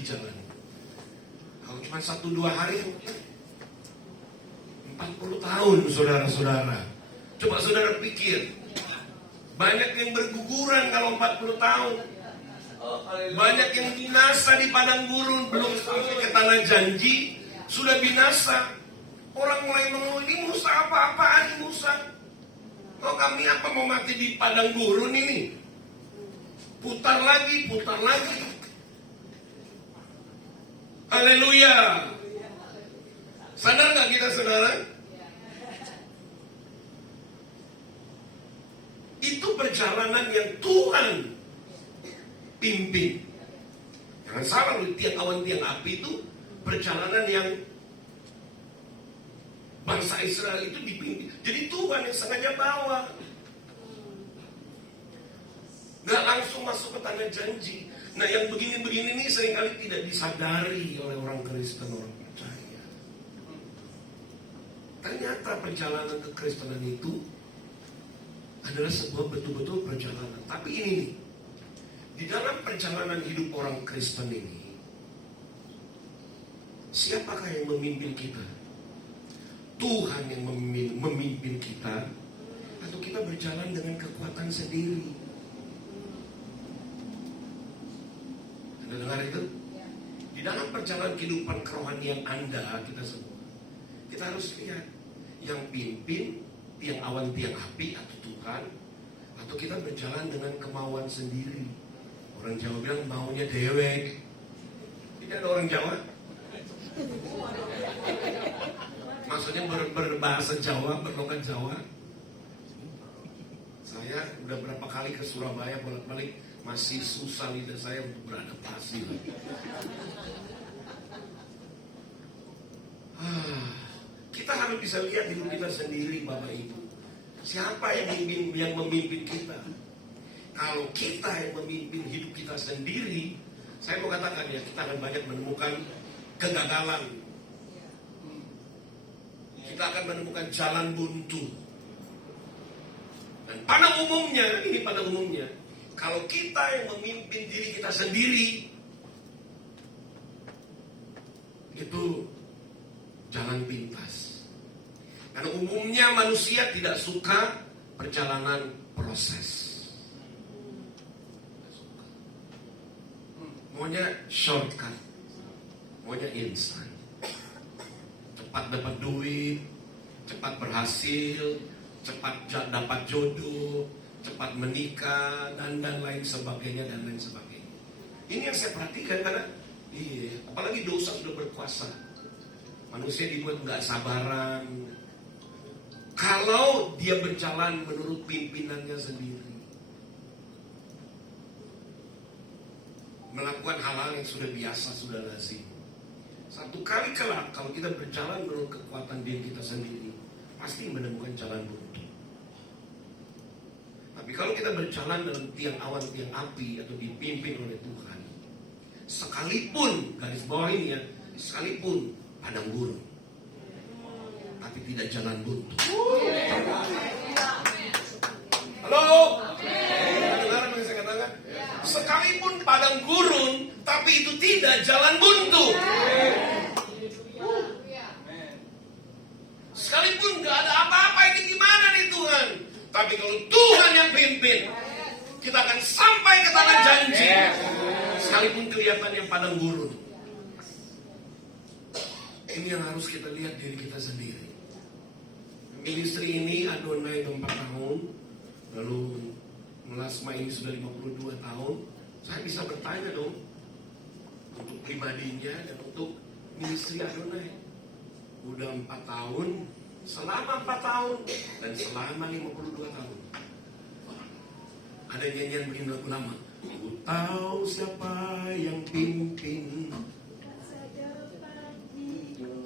jalannya. Kalau cuma 1-2 hari, 40 tahun, saudara-saudara. Coba saudara pikir, banyak yang berguguran kalau 40 tahun. Banyak yang binasa di padang gurun, belum sampai ke tanah janji, sudah binasa. Orang mulai mengeluh, ini Musa apa-apaan ini Musa? Oh kami apa mau mati di padang gurun ini? Putar lagi. Haleluya. Sadar gak kita saudara? Itu perjalanan yang Tuhan pimpin. Jangan salah loh, tiang awan tiang api itu perjalanan yang bangsa Israel itu dipimpin. Jadi Tuhan yang sengaja bawa. Gak langsung masuk ke tanah janji. Nah yang begini-begini ini seringkali tidak disadari oleh orang Kristen, orang percaya. Ternyata perjalanan kekristenan itu adalah sebuah betul-betul perjalanan. Tapi ini nih, di dalam perjalanan hidup orang Kristen ini, siapakah yang memimpin kita? Tuhan yang memimpin kita, atau kita berjalan dengan kekuatan sendiri? Anda dengar itu? Di dalam perjalanan kehidupan kerohanian Anda, kita semua, kita harus lihat yang pimpin tiang awan tiang api atau Tuhan, atau kita berjalan dengan kemauan sendiri. Orang Jawa bilang maunya dewek. Tidak ada orang Jawa? Maksudnya berbahasa Jawa, berlogat Jawa. Saya udah berapa kali ke Surabaya bolak-balik, masih susah lidah saya untuk beradaptasi. Kita harus bisa lihat hidup kita sendiri, Bapak Ibu. Siapa yang memimpin kita? Kalau kita yang memimpin hidup kita sendiri, saya mau katakan ya, kita akan banyak menemukan kegagalan. Kita akan menemukan jalan buntu. Dan pada umumnya, kalau kita yang memimpin diri kita sendiri, itu jalan pintas. Karena umumnya manusia tidak suka perjalanan proses. maunya shortcut, maunya instan, cepat dapat duit, cepat berhasil, cepat dapat jodoh, cepat menikah, dan lain sebagainya, dan lain sebagainya. Ini yang saya perhatikan karena apalagi dosa sudah berkuasa. Manusia dibuat nggak sabaran. Kalau dia berjalan menurut pimpinannya sendiri, melakukan hal-hal yang sudah biasa, sudah lazim. Satu kali kelak kalau kita berjalan menurut kekuatan diri kita sendiri, pasti menemukan jalan buntu. Tapi kalau kita berjalan dalam tiang awan, tiang api, atau dipimpin oleh Tuhan, sekalipun, garis bawah ini ya, sekalipun padang gurun, tapi tidak jalan buntu. Halo? Dengar apa yang saya katakan? Sekalipun padang gurun, tapi itu tidak jalan buntu. Sekalipun gak ada apa-apa, ini gimana nih Tuhan? Tapi kalau Tuhan yang pimpin, kita akan sampai ke tanah janji. Sekalipun kelihatannya padang gurun. Ini yang harus kita lihat diri kita sendiri. Ministry ini Adonai 4 tahun, lalu Melasma ini sudah 52 tahun. Saya bisa bertanya dong, untuk pribadinya dan untuk ministry Adonai. Udah 4 tahun, selama 4 tahun, dan selama 52 tahun. Ada nyanyian begini lagu lama. Ku tahu siapa yang pimpin.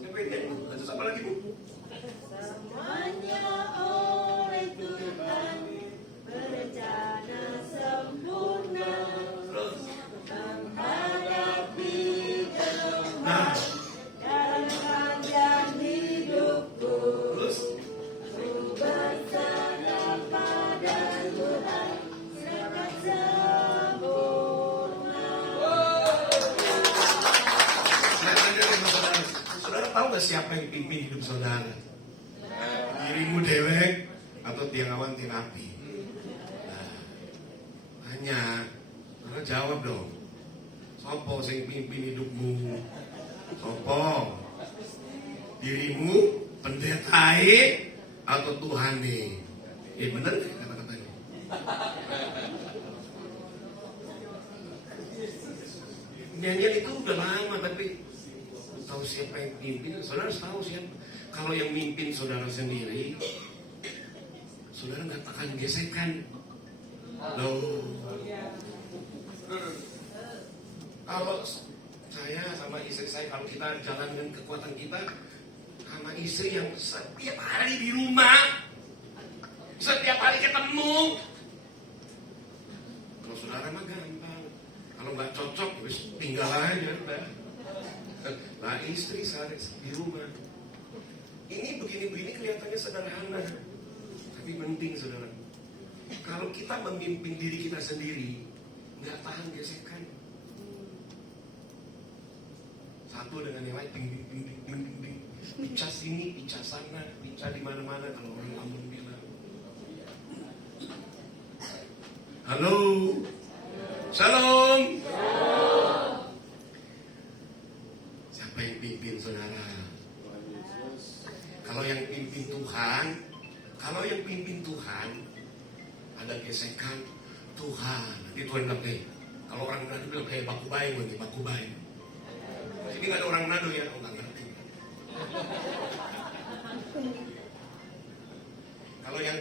Siapa yang nyanyi? Lanjut apa lagi Bu? Semuanya oleh Tuhan berencana sempurna menghadapi Nah, dalam panjang hidupku. terus Ku bersandar pada Tuhan serta sempurna. saya tanya sama saudara, saudara tahu gak siapa yang pimpin hidup saudara? Dirimu dewek atau tiang awan tiang api? Nah, hanya, saudara jawab dong. Sopo sing pimpin hidupmu? Sopo? Dirimu, pendetae, atau Tuhane? Bener gak kata-katanya? Nyanyian itu udah lama, tapi tahu siapa yang pimpin? Saudara tahu siapa? Kalau yang mimpin saudara sendiri, saudara nggak akan gesekan. Loh. Kalau saya sama istri saya, kalau kita jalan dengan kekuatan kita, sama istri yang setiap hari di rumah, setiap hari ketemu. Kalau saudara mah gampang. Kalau nggak cocok, wis tinggal aja udah. Nah istri saya di rumah. Ini begini-begini kelihatannya sederhana, tapi penting saudara. Kalau kita memimpin diri kita sendiri, nggak tahan gesekan. Satu dengan yang lain, ding. Picah sini, picah sana, picah di mana-mana kalau orang Ambon bilang. Halo, shalom. Siapa yang pimpin saudara? Kalau yang pimpin Tuhan, ada gesekan Tuhan. Nanti Tuhan bilang, kalau orang Manado bilang baku baik, baku baik. Ini nggak ada orang Manado ya, nggak ngerti.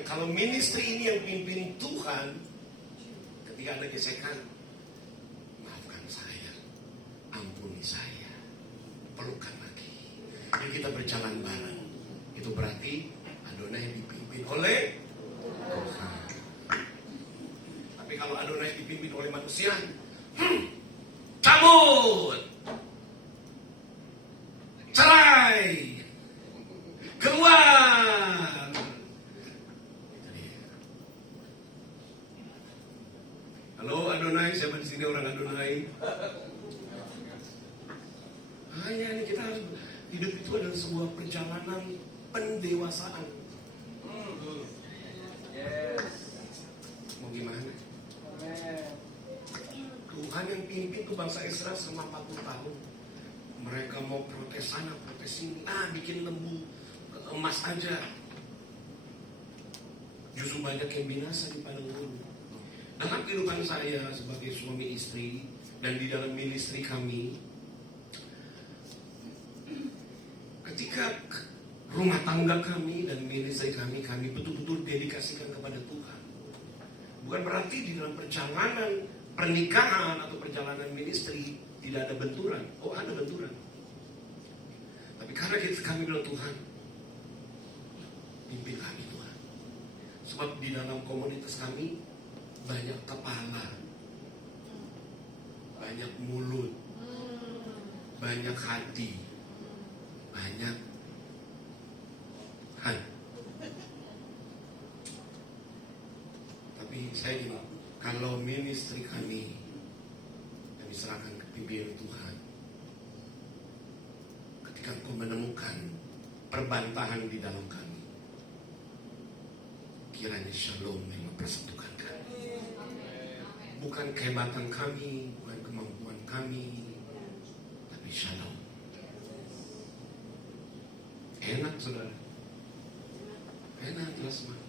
Kalau ministry ini yang pimpin Tuhan, ketika ada gesekan, maafkan saya, ampuni saya, perlukan lagi. Jadi kita berjalan bareng. Itu berarti Adonai dipimpin oleh Tuhan. Tapi kalau Adonai dipimpin oleh manusia, cabut, cerai, keluar. Halo Adonai, siapa di sini orang Adonai? Hanya ini kita harus hidup itu adalah sebuah perjalanan pendewasaan. Mau gimana? Tuhan Tuhan yang pimpin tuh bangsa Israel selama 40 tahun. Mereka mau protes sana, protes sini, bikin lembu emas aja. Justru banyak yang binasa di padang gurun. Dalam kehidupan saya sebagai suami istri dan di dalam ministry kami, ketika rumah tangga kami dan ministry kami betul-betul dedikasikan kepada Tuhan. Bukan berarti di dalam perjalanan pernikahan atau perjalanan ministry tidak ada benturan. Oh, ada benturan. Tapi karena kami bilang, Tuhan, pimpin kami Tuhan. Sebab di dalam komunitas kami banyak kepala, banyak mulut, banyak hati, banyak Tapi saya gini, kalau ministry kami serahkan ke pimpinan Tuhan, ketika engkau menemukan perbantahan di dalam kami, kiranya shalom yang mempersatukan kami. Bukan kehebatan kami, bukan kemampuan kami, tapi shalom. Enak saudara, enak jelas mah.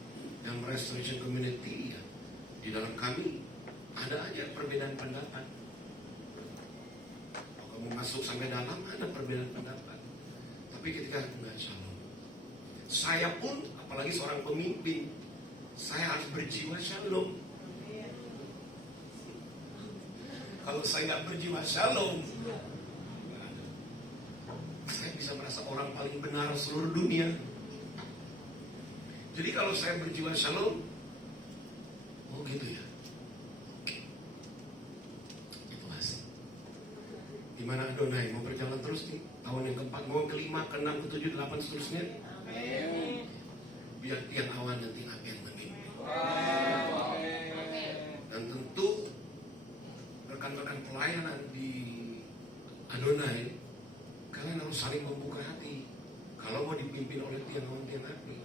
Yang restoration community ya, di dalam kami ada aja perbedaan pendapat. Kalau kamu masuk sampai dalam ada perbedaan pendapat. Tapi ketika enggak shalom, saya pun apalagi seorang pemimpin, saya harus berjiwa shalom. Kalau saya nggak berjiwa shalom, saya bisa merasa orang paling benar seluruh dunia. Jadi kalau saya berjiwa shalom, oh gitu ya, itu asik. Gimana Adonai mau berjalan terus nih, tahun yang keempat, mau kelima, keenam, ketujuh, delapan seterusnya. Biar tiang awan nanti apa yang memimpin. Dan tentu rekan-rekan pelayanan di Adonai, kalian harus saling membuka hati. Kalau mau dipimpin oleh tiang awan, tiang api,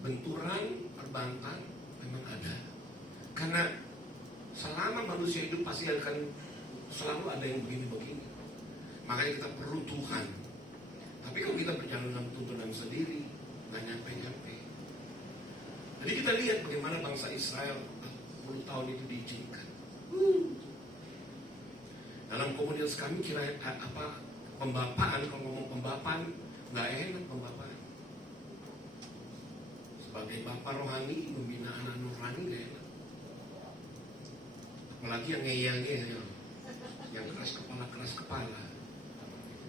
benturan, perbantan memang ada. Karena selama manusia hidup pasti akan selalu ada yang begini-begini. Makanya kita perlu Tuhan. Tapi kalau kita berjalan dalam tuntunan sendiri, nggak nyampe-nyampe. Jadi kita lihat bagaimana bangsa Israel 40 tahun itu diizinkan. Dalam komunitas kami kira apa pembapaan, kalau ngomong pembapaan nggak enak pembapaan. Sebagai bapak rohani membina anak nurani nggak enak. Apalagi yang ngeyel-ngeyel, yang keras kepala.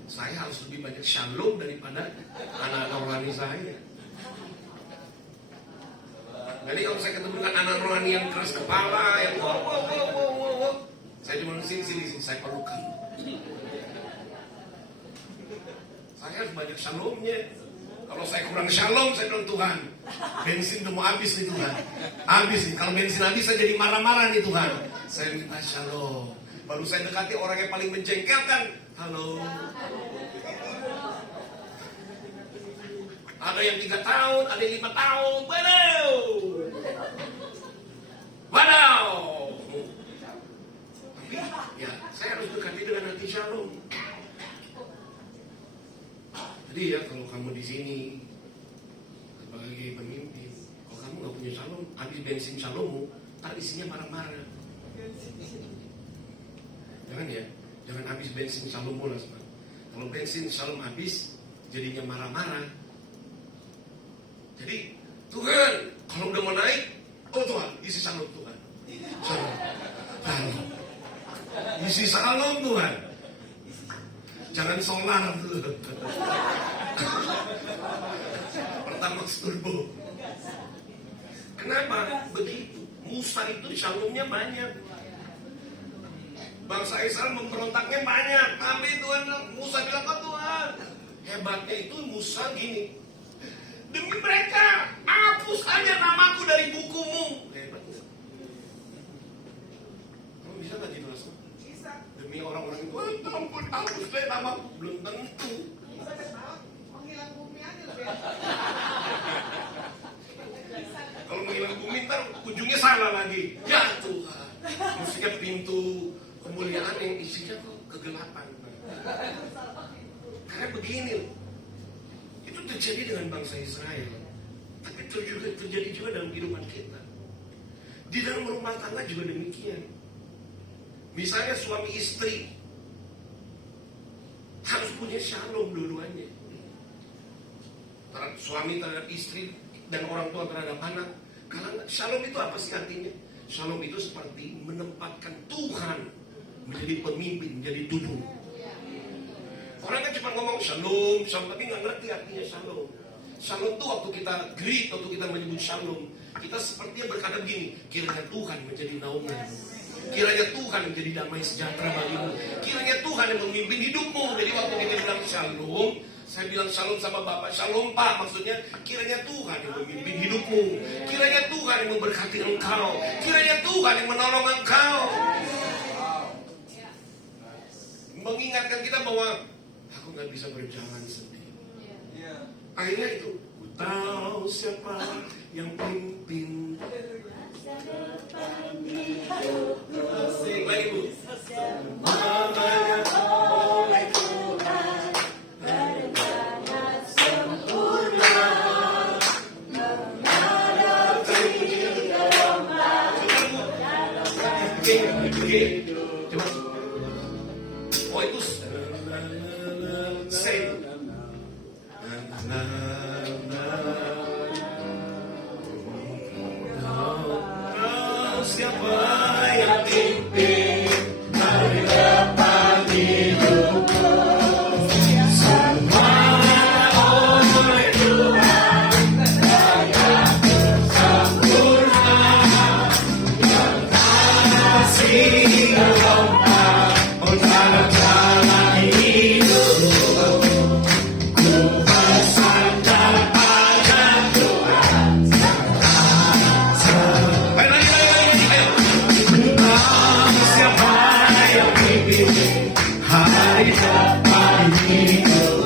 Saya harus lebih banyak shalom daripada anak rohani saya. Jadi kalau saya ketemu dengan anak rohani yang keras kepala, yang wow, saya cuma sini, saya pelukan. Saya harus banyak shalomnya. Kalau saya kurang shalom, saya bilang Tuhan, bensin udah mau habis nih Tuhan. Habis nih, kalau bensin habis saya jadi marah-marah nih Tuhan. Saya minta shalom. Baru saya dekati orang yang paling menjengkelkan. Halo. Ada yang 3 tahun, ada yang 5 tahun. Wadaw. Tapi ya, saya harus dekati dengan hati shalom. Jadi ya, kalau kamu di sini sebagai pemimpin, kalau kamu nggak punya shalom, habis bensin shalommu, ntar isinya marah-marah. Jangan ya, jangan habis bensin shalommu lah. Kalau bensin shalom habis, jadinya marah-marah. Jadi Tuhan, kalau udah mau naik, oh Tuhan, isi shalom Tuhan. Shalom. Isi shalom Tuhan. Jangan solar dulu. Pertama turbo. Kenapa begitu? Musa itu shalomnya banyak. Bangsa Israel memberontaknya banyak. Tapi Tuhan, Musa bilang ke Tuhan, hebatnya itu Musa gini, demi mereka hapus aja namaku dari bukumu. Hebat. Kamu bisa nggak gitu langsung? Demi orang-orang itu, ampun, hapus deh namaku. Belum tentu. Menghilang bumi aja lebih. Kalau menghilang bumi ntar ujungnya salah lagi. Ya Tuhan. Maksudnya pintu kemuliaan yang isinya kok kegelapan. Karena begini, itu terjadi dengan bangsa Israel, tapi terjadi juga dalam kehidupan kita. Di dalam rumah tangga juga demikian. Misalnya suami istri harus punya shalom dua-duanya. Suami terhadap istri dan orang tua terhadap anak. Karena shalom itu apa sih artinya? Shalom itu seperti menempatkan Tuhan menjadi pemimpin, menjadi tubuh. Orang kan cuma ngomong shalom, tapi nggak ngerti artinya shalom. Shalom itu waktu kita greet, waktu kita menyebut shalom, kita sepertinya berkata begini, kiranya Tuhan menjadi naungan. Kiranya Tuhan menjadi damai sejahtera bagimu. Kiranya Tuhan yang memimpin hidupmu. Jadi waktu kita bilang shalom, saya bilang shalom sama Bapak, shalom Pak, maksudnya kiranya Tuhan yang memimpin hidupmu. Kiranya Tuhan yang memberkati engkau. Kiranya Tuhan yang menolong engkau. Mengingatkan kita bahwa aku gak bisa berjalan sendiri. Akhirnya itu, ku tahu siapa yang pimpin. Lagi Bu. Semuanya oleh Tuhan berencana sempurna menghadapi gelombang. Coba. Oh itu say. Siapa yang pimpin hari depan hidupku? Semuanya oleh Tuhan berkata sempurna mengatasi gelombang jalan hidupku. Ku bersandar pada Tuhan. Siapa yang pimpin hari depan hidup?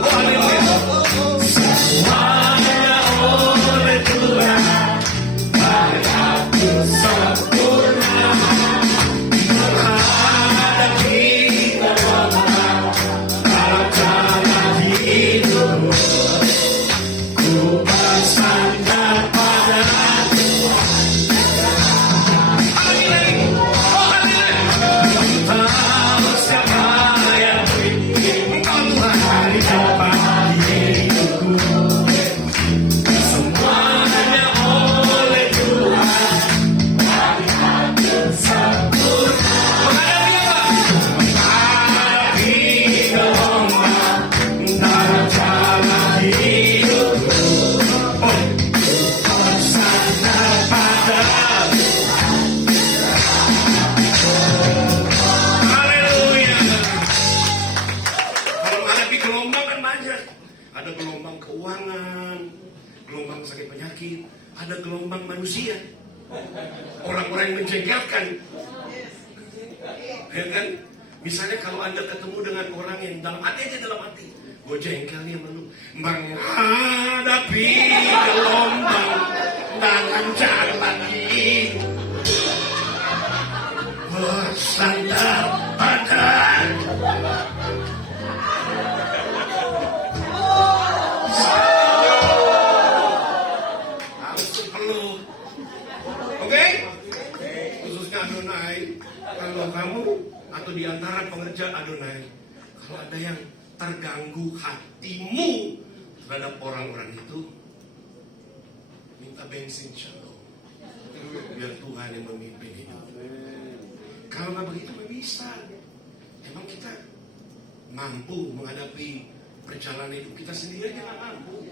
Semuanya oleh Tuhan berlaku sempurna menghadapi gelombang dalam jalan hidup. Ku bersandar pada siapa yang pimpin hari depan hidupku? Semuanya oleh Tuhan berlaku sempurna menghadapi gelombang dalam jalan hidupku. Bersandar pada gelombang kan banyak. Ada gelombang keuangan, gelombang sakit penyakit, ada gelombang manusia. Orang-orang yang menjengkelkan. Ya kan? Misalnya kalau Anda ketemu dengan orang yang dalam hati aja dalam hati, gue jengkel nih sama lu. Menghadapi gelombang dalam jalan hidup. Bersandar pada Adonai. Kalau kamu atau di antara pengerja Adonai, kalau ada yang terganggu hatimu terhadap orang-orang itu, minta bensin shalom, biar Tuhan yang memimpin hidup. Kalau nggak begitu nggak bisa. Emang kita mampu menghadapi perjalanan hidup kita sendiri aja nggak mampu.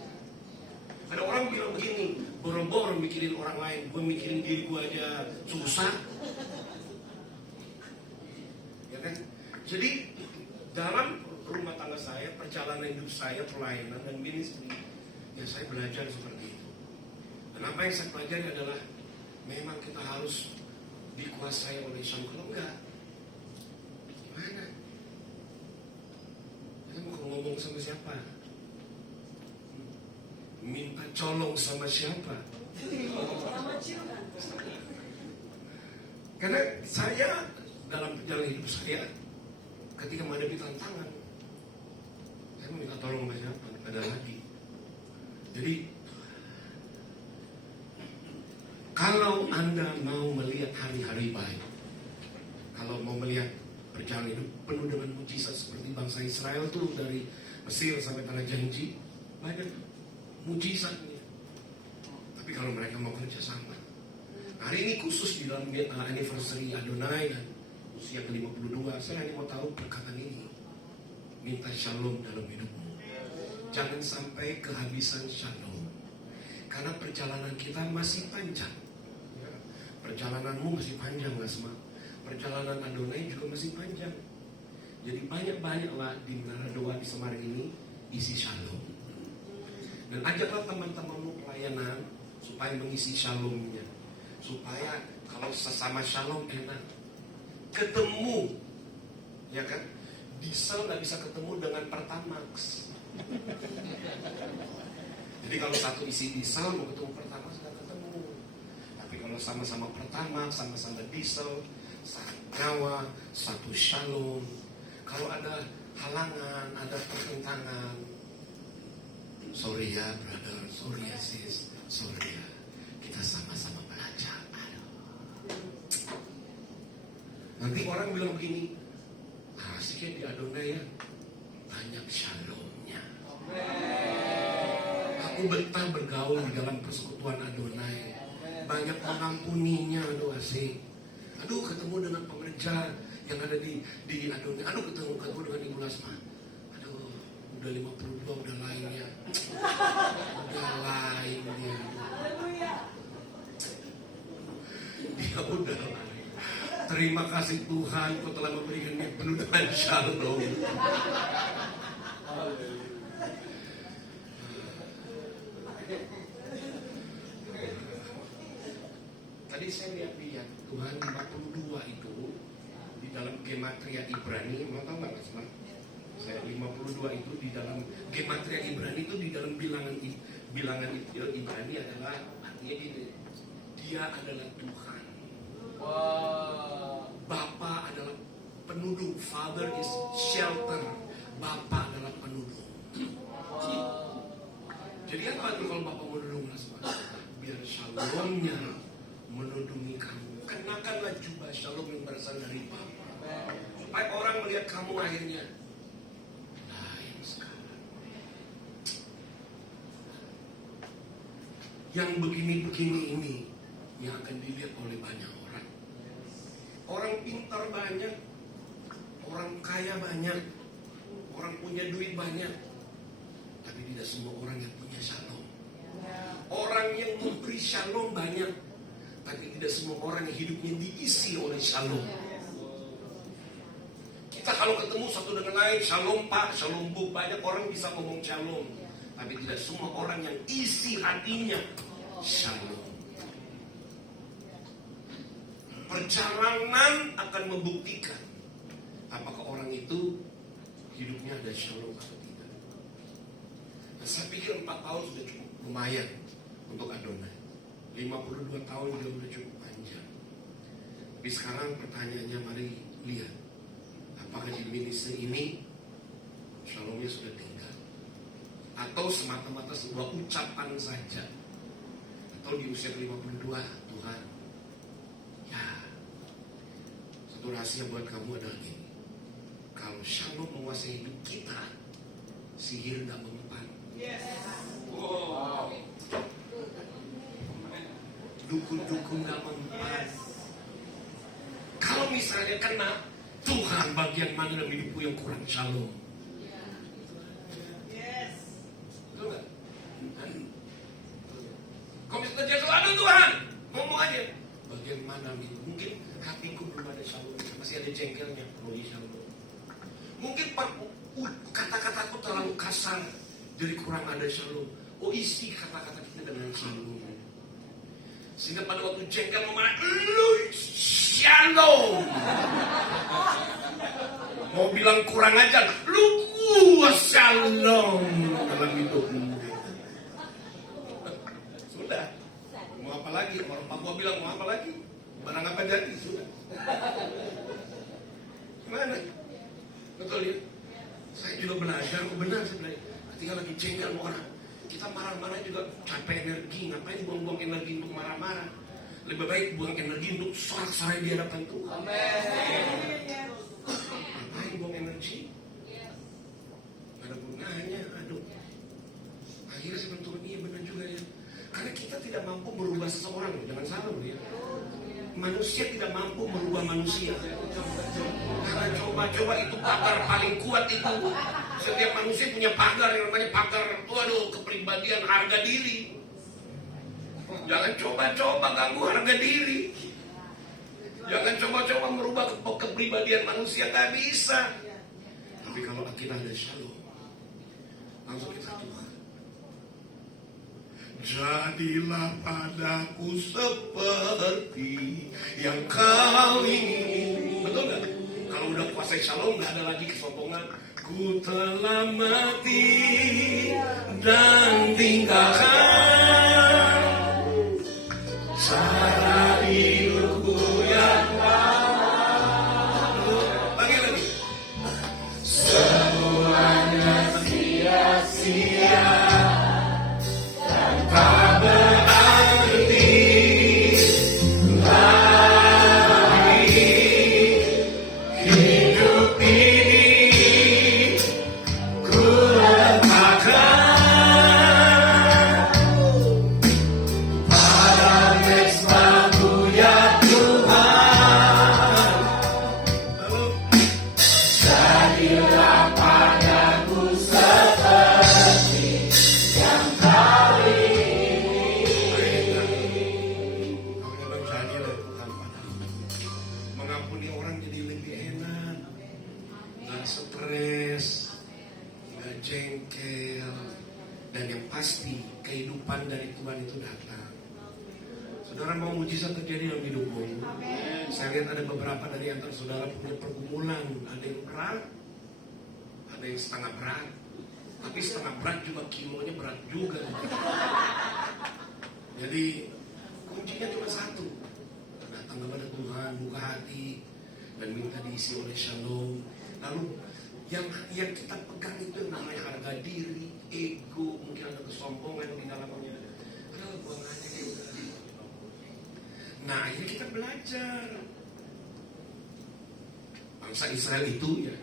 Ada orang bilang begini, boro-boro mikirin orang lain, gue mikirin diri gue aja susah. Ya kan? Jadi dalam rumah tangga saya, perjalanan hidup saya, pelayanan dan ministry, ya saya belajar seperti itu. Dan apa yang saya pelajari adalah memang kita harus dikuasai oleh Sang. Kalau enggak, gimana? Kita mau ngomong sama siapa? Minta colong sama siapa? Karena saya dalam perjalanan hidup saya, ketika menghadapi tantangan, saya minta tolong sama siapa? Nggak ada lagi. Jadi kalau Anda mau melihat hari-hari baik, kalau mau melihat perjalanan hidup penuh dengan mujizat seperti bangsa Israel tuh dari Mesir sampai tanah janji, banyak mujizatnya. Tapi kalau mereka mau kerja sama, hari ini khusus di dalam anniversary Adonai dan usia ke-52, saya hanya mau tahu perkataan ini. Minta shalom dalam hidupmu. Jangan sampai kehabisan shalom. Karena perjalanan kita masih panjang. Perjalananmu masih panjang, Asma. Perjalanan Adonai juga masih panjang. Jadi banyak-banyaklah di Menara Doa di Semarang ini isi shalom. Dan ajaklah teman-temanmu pelayanan supaya mengisi shalomnya. Supaya kalau sesama shalom enak. Ketemu, ya kan? Diesel nggak bisa ketemu dengan Pertamax. Jadi kalau satu isi diesel mau ketemu Pertamax nggak ketemu. Tapi kalau sama-sama Pertamax, sama-sama diesel, satu nyawa, satu shalom. Kalau ada halangan, ada pertentangan, sorry ya brother, sorry ya sis, sorry ya, kita sama-sama belajar. Nanti orang bilang begini, asiknya di Adonai ya, banyak shalomnya. Aku betah bergaul di dalam persekutuan Adonai, banyak mengampuninya, aduh asik. Aduh ketemu dengan pekerja yang ada di Adonai, aduh ketemu dengan Ibu Lasma. Aduh, udah 52 udah lainnya. Udah lainnya. Dia udah lain. Terima kasih Tuhan, Kau telah memberikan dia penuh dengan shalom. Tadi saya lihat Tuhan 52 itu di dalam gematria Ibrani, mau tahu nggak Mas? Saya 52 itu di dalam gematria Ibrani itu di dalam bilangan Ibrani adalah artinya gini, Dia adalah Tuhan. Bapa adalah penudung. Father is shelter. Bapa adalah penudung. Jadi apa itu kalau Bapa menudung? Biar shalomnya menudungi kamu. Kenakanlah jubah shalom yang berasal dari Bapa. Supaya orang melihat kamu akhirnya lain sekarang. Yang begini-begini ini yang akan dilihat oleh banyak orang. Orang pintar banyak, orang kaya banyak, orang punya duit banyak, tapi tidak semua orang yang punya shalom. Orang yang memberi shalom banyak, tapi tidak semua orang yang hidupnya diisi oleh shalom. Kita kalau ketemu satu dengan lain, shalom Pak, shalom Bu, banyak orang bisa ngomong shalom, tapi tidak semua orang yang isi hatinya shalom. Perjalanan akan membuktikan apakah orang itu hidupnya ada shalom atau tidak. Nah, saya pikir 4 tahun sudah cukup lumayan untuk Adonai. 52 tahun dia sudah cukup panjang. Tapi sekarang pertanyaannya, mari lihat, apakah di ministry ini shalomnya sudah tinggal, atau semata-mata sebuah ucapan saja, atau di usia 52 Tuhan, ya, satu rahasia buat kamu adalah ini: kalau shalom menguasai hidup kita, sihir gak mempan. Wow. Dukun-dukun gak mempan. Kalau misalnya kena, Tuhan bagian mana dalam hidupku yang kurang shalom? Betul gak? Kalau misalnya dia aduh Tuhan, ngomong aja, bagian mana nih? Mungkin hatiku belum ada shalom, masih ada jengkelnya, perlu shalom. Mungkin kata-kataku terlalu kasar, jadi kurang ada shalom. Oh, isi kata-kata kita dengan shalom. Sehingga pada waktu jengkel memarah, lu shalom. Mau bilang kurang ajar, lu gua shalom dalam hidupmu. Sudah. Mau apa lagi? Orang Papua bilang mau apa lagi? Barang apa jadi? Sudah. Gimana? Betul ya? Saya juga belajar, benar saya belajar. Ketika lagi jengkel sama orang, kita marah-marah juga capek energi. Ngapain buang-buang energi untuk marah-marah? Lebih baik buang energi untuk sorak-sorai di hadapan Tuhan. Ngapain buang energi? Gak ada gunanya, aduh. Akhirnya saya bilang, Tuhan, iya benar juga ya. Karena kita tidak mampu merubah seseorang, jangan salah loh ya. Manusia tidak mampu merubah manusia. Karena coba-coba itu pagar paling kuat itu. Setiap manusia punya pagar yang namanya pagar, waduh, kepribadian, harga diri. Jangan coba-coba ganggu harga diri. Jangan coba-coba merubah kepribadian manusia, gak bisa. Tapi kalau kita ada shalom, langsung kita Tuhan, jadilah padaku seperti yang kau ingin. Betul gak? Kalau udah kuasai shalom, gak ada lagi kesombongan. Ku telah mati dan tinggalkan cara hidupku yang lalu. Lagi. Semuanya sia-sia. Tak berarti lagi hidup ini ku letakkan pada mesra-Mu ya Tuhan. Jadilah padaku seperti yang Kau mengampuni orang jadi lebih enak, nggak stres, nggak jengkel, dan yang pasti kehidupan dari Tuhan itu datang. Saudara mau mujizat terjadi dalam hidupmu? Saya lihat ada beberapa dari antara saudara punya pergumulan, ada yang berat, ada yang setengah berat, tapi setengah berat juga kilonya berat juga. Jadi kuncinya cuma satu. Datang kepada Tuhan, buka hati, dan minta diisi oleh shalom. Lalu yang kita pegang itu yang namanya harga diri, ego, mungkin ada kesombongan di dalamnya. Buang aja gitu. Nah, akhirnya kita belajar. Bangsa Israel itu ya,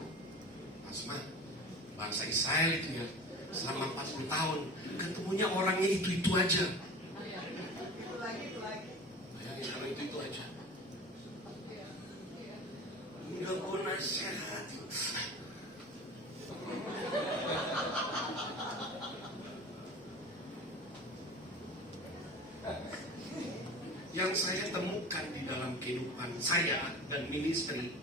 Asma, bangsa Israel itu ya, selama 40 tahun ketemunya orangnya itu aja. Bayangin kalau itu aja. Enggak gue nasihat. Yang saya temukan di dalam kehidupan saya dan ministry,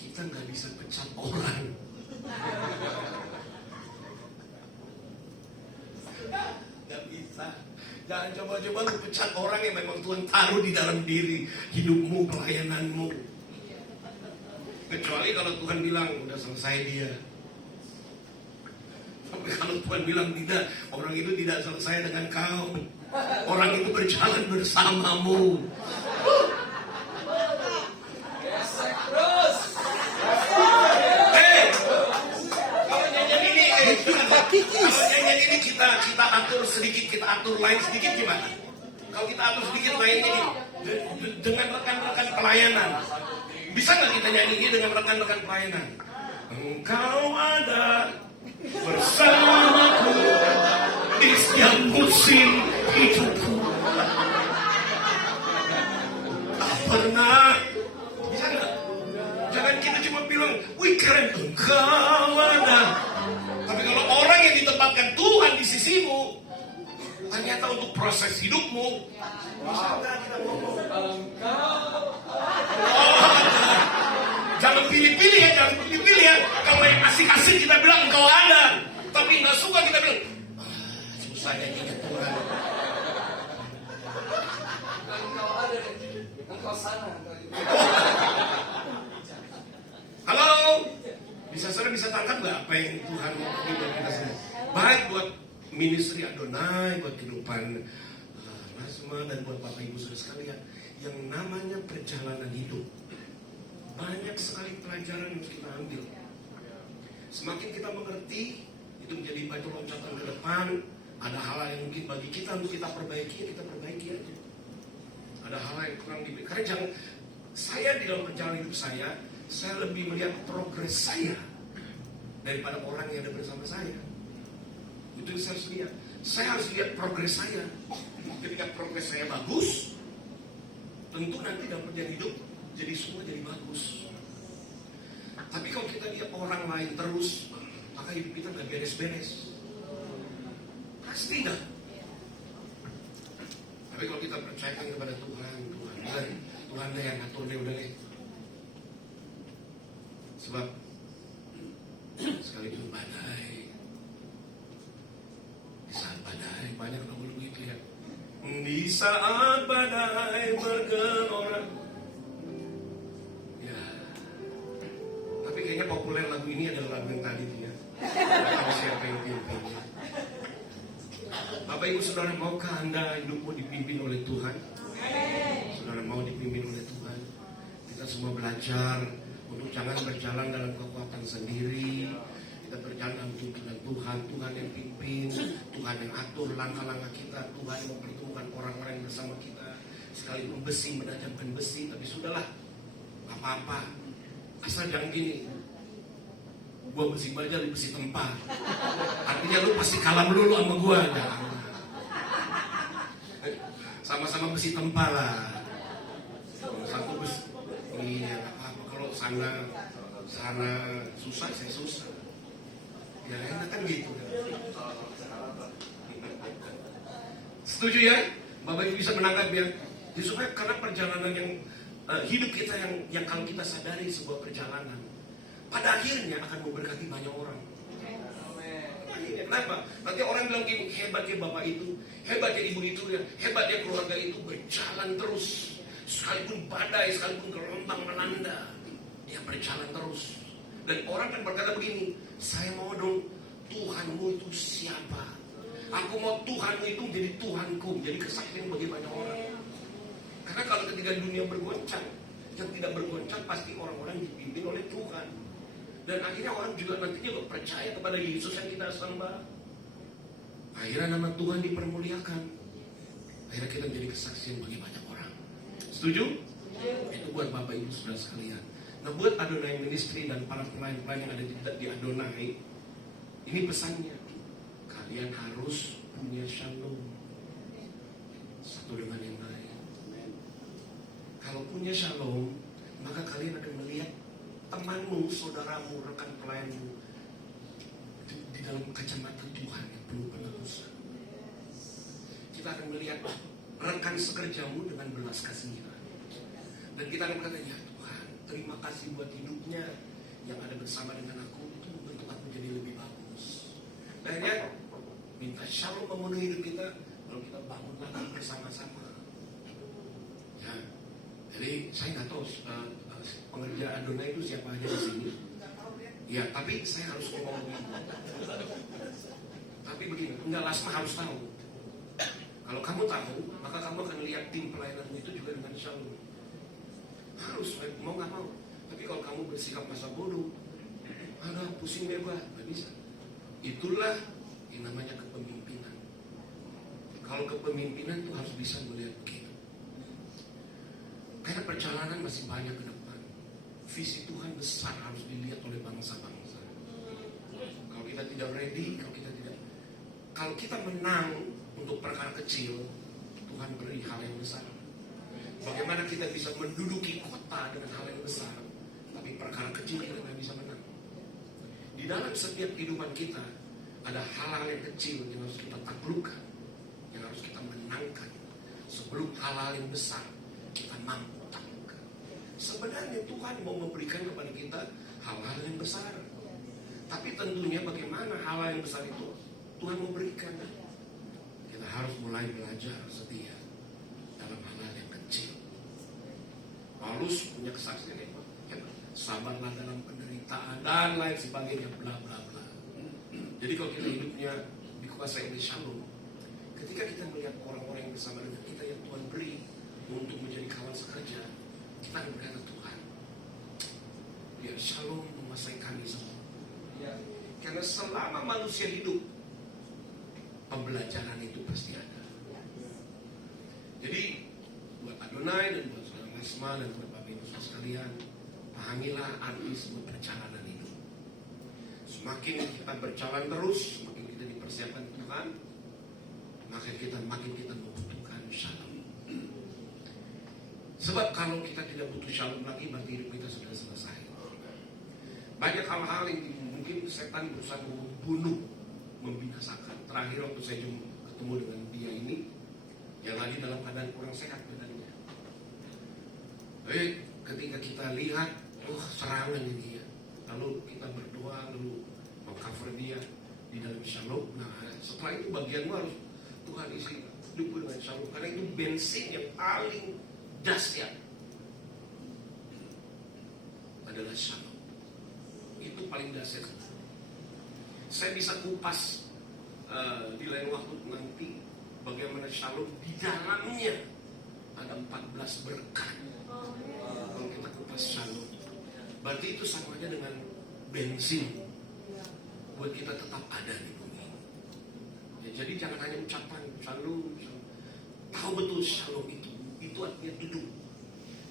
kita nggak bisa pecat orang. Nggak bisa. Jangan coba-coba lu pecat orang yang memang Tuhan taruh di dalam diri hidupmu, pelayananmu. Kecuali kalau Tuhan bilang udah selesai dia. Tapi kalau Tuhan bilang tidak, orang itu tidak selesai dengan kau. Orang itu berjalan bersamamu. Kalau nyanyian ini kita atur sedikit, kita atur lain sedikit gimana? Kalau kita atur sedikit lain ini dengan rekan-rekan pelayanan, bisa nggak kita nyanyi ini dengan rekan-rekan pelayanan? Engkau ada bersamaku di setiap musim hidupku. Tak pernah. Bisa nggak? Jangan kita cuma bilang, wih keren, engkau ada. Tapi kalau orang yang ditempatkan Tuhan di sisimu, ternyata untuk proses hidupmu, bisa nggak kita ngomong? Jangan pilih-pilih ya, jangan pilih-pilih ya. Kalau yang asik-asik kita bilang engkau ada, tapi nggak suka kita bilang, susahnya ingat Tuhan. Engkau ada, engkau sana. Halo, saudara bisa tangkap nggak apa yang Tuhan mau buat kita semua? Baik buat ministry Adonai, buat kehidupan Nasma dan buat Bapak Ibu saudara sekalian. yang namanya perjalanan hidup. Banyak sekali pelajaran yang kita ambil. Semakin kita mengerti, itu menjadi batu loncatan ke depan. Ada hal yang mungkin bagi kita untuk kita perbaiki, ya kita perbaiki aja. Ada hal yang kurang diberi. Karena jangan, saya di dalam perjalanan hidup saya lebih melihat progres saya daripada orang yang ada bersama saya. Itu yang saya harus lihat. Saya harus lihat progres saya. Ketika progres saya bagus, tentu nanti dalam perjalanan hidup jadi semua jadi bagus. Tapi kalau kita lihat orang lain terus, maka hidup kita nggak beres-beres. Pasti dah. Tapi kalau kita percayakan kepada Tuhan, Tuhan dah yang ngatur deh, udah deh. Sebab sekalipun badai, di saat badai banyak lagu begitu ya. Di saat badai bergelora. Ya. Tapi kayaknya populer lagu ini adalah lagu yang tadi ya. Kalau siapa yang pimpinnya. Bapak Ibu Saudara, maukah Anda hidupmu dipimpin oleh Tuhan? Saudara mau dipimpin oleh Tuhan? Kita semua belajar untuk jangan berjalan dalam kekuatan sendiri. Kita berjalan dalam tuntunan Tuhan. Tuhan yang pimpin, Tuhan yang atur langkah-langkah kita, Tuhan yang mempertemukan orang-orang yang bersama kita. Sekalipun besi menajamkan besi, tapi sudahlah, apa-apa. Asal jangan gini, gua besi baja, lu besi tempa. Artinya lu pasti kalah melulu sama gua. Sama-sama besi tempa lah. Satu besi. Iya, apa-apa. Kalau sana susah, saya susah. Ya enak kan gitu. Setuju ya? Bapak Ibu bisa menangkap ya? Jadi supaya karena perjalanan yang hidup kita yang kalau kita sadari sebuah perjalanan, pada akhirnya akan memberkati banyak orang. Kenapa? Nanti orang bilang gini, hebatnya bapak itu, hebatnya ibu itu, ya, hebatnya keluarga itu berjalan terus. Sekalipun badai, sekalipun gelombang melanda, dia berjalan terus. Dan orang kan berkata begini, saya mau dong Tuhanmu itu siapa? Aku mau Tuhanmu itu jadi Tuhanku, jadi kesaksian bagi banyak orang. Karena kalau ketika dunia bergoncang, yang tidak bergoncang pasti orang-orang dipimpin oleh Tuhan. Dan akhirnya orang juga nantinya percaya kepada Yesus yang kita sembah. Akhirnya nama Tuhan dipermuliakan. Akhirnya kita menjadi kesaksian bagi banyak orang. Setuju? Itu buat Bapak Ibu Saudara sekalian. Nah, buat Adonai Ministry dan para pelayan-pelayan yang ada di Adonai, ini pesannya. Kalian harus punya shalom satu dengan yang lain. Kalau punya shalom, maka kalian akan melihat temanmu, saudaramu, rekan pelayanmu di dalam kacamata Tuhan yang penuh penebusan. Kita akan melihat rekan sekerjamu dengan belas kasihan. Dan kita akan berkata, ya Tuhan, terima kasih buat hidupnya yang ada bersama dengan aku, itu membentuk aku jadi lebih bagus. Dan ya, minta shalom memenuhi hidup kita, lalu kita bangun lagi bersama-sama. Ya, jadi saya nggak tahu pengerja Adonai itu siapa aja di sini. Ya, tapi saya harus ngomong begini. Tapi begini, enggak Lasma harus tahu. Kalau kamu tahu, maka kamu akan lihat tim pelayananmu itu juga dengan shalom. Harus, mau nggak mau. Tapi kalau kamu bersikap masa bodoh, ada pusing bebas, nggak bisa. Itulah yang namanya kepemimpinan. Kalau kepemimpinan itu harus bisa melihat begitu. Karena perjalanan masih banyak ke depan. Visi Tuhan besar harus dilihat oleh bangsa-bangsa. Kalau kita tidak ready, kalau kita menang untuk perkara kecil, Tuhan beri hal yang besar. Bagaimana kita bisa menduduki kota dengan hal yang besar, tapi perkara kecil kita tidak bisa menang. Di dalam setiap kehidupan kita, ada hal-hal yang kecil yang harus kita taklukkan, yang harus kita menangkan, sebelum hal-hal yang besar kita mampu taklukkan. Sebenarnya Tuhan mau memberikan kepada kita hal-hal yang besar, tapi tentunya bagaimana hal-hal yang besar itu Tuhan memberikan. Kita harus mulai belajar setia dalam hal-hal yang kecil. Paulus punya kesaksian yang sabarlah dalam penderitaan dan lain sebagainya, bla bla bla. Jadi kalau kita hidupnya dikuasai oleh shalom, ketika kita melihat orang-orang yang bersama dengan kita yang Tuhan beri, untuk menjadi kawan sekerja, kita akan berkata, Tuhan, biar shalom menguasai kami semua. Karena selama manusia hidup, pembelajaran itu pasti ada. Jadi buat Adonai dan buat saudara Lasma dan buat Bapak Ibu saudara sekalian, pahamilah arti sebuah perjalanan hidup. Semakin kita berjalan terus, semakin kita dipersiapkan Tuhan, makin kita membutuhkan shalom. Sebab kalau kita tidak butuh shalom lagi, berarti hidup kita sudah selesai. Banyak hal-hal yang mungkin setan berusaha membunuh, membinasakan. Terakhir waktu saya ketemu dengan dia ini, yang lagi dalam keadaan kurang sehat badannya. Ketika kita lihat, serangan ini ya, lalu kita berdoa, lalu mengcover dia di dalam shalom. Nah, setelah itu bagianmu harus Tuhan isi hidupku dengan shalom, karena itu bensin yang paling dahsyat adalah shalom. Itu paling dahsyat. Saya bisa kupas di lain waktu nanti bagaimana shalom di dalamnya ada 14 berkat. Kalau kita kupas shalom, berarti itu sama aja dengan bensin buat kita tetap ada di bumi. Ya, jadi jangan hanya ucapan shalom, shalom. Tahu betul shalom itu artinya duduk.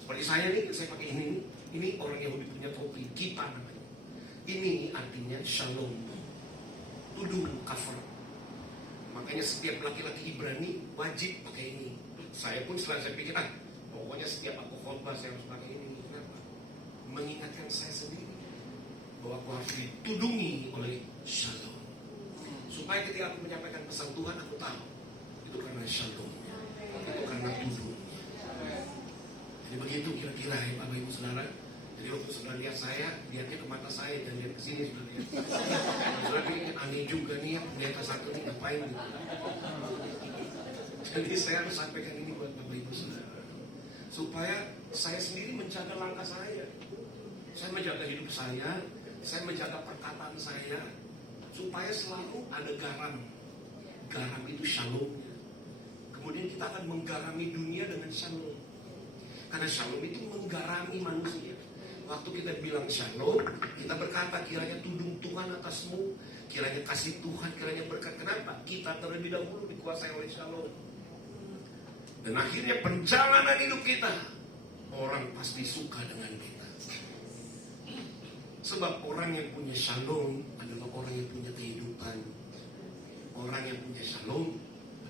Seperti saya nih, saya pakai ini orang Yahudi punya topi, kipa namanya. Ini artinya shalom, tudung, cover. Makanya setiap laki-laki Ibrani wajib pakai ini. Saya pun setelah saya pikir, pokoknya setiap aku khotbah saya harus pakai ini. Kenapa? Mengingatkan saya sendiri bahwa aku harus ditudungi oleh shalom. Supaya ketika aku menyampaikan pesan Tuhan, aku tahu itu karena shalom, itu karena tudung. Jadi begitu kira-kira ya Bapak Ibu Saudara. Jadi waktu saudara lihat saya, lihatnya ke mata saya dan lihat ke sini saudara lihat. Saudara pikir aneh juga nih ya, pendeta satu nih ngapain gitu. Jadi saya harus sampaikan ini buat Bapak Ibu Saudara, supaya saya sendiri menjaga langkah saya menjaga hidup saya menjaga perkataan saya, supaya selalu ada garam. Garam itu shalomnya. Kemudian kita akan menggarami dunia dengan shalom. Karena shalom itu menggarami manusia. Waktu kita bilang shalom, kita berkata kiranya tudung Tuhan atasmu, kiranya kasih Tuhan, kiranya berkat. Kenapa? Kita terlebih dahulu dikuasai oleh shalom. Dan akhirnya perjalanan hidup kita, orang pasti suka dengan kita. Sebab orang yang punya shalom adalah orang yang punya kehidupan. Orang yang punya shalom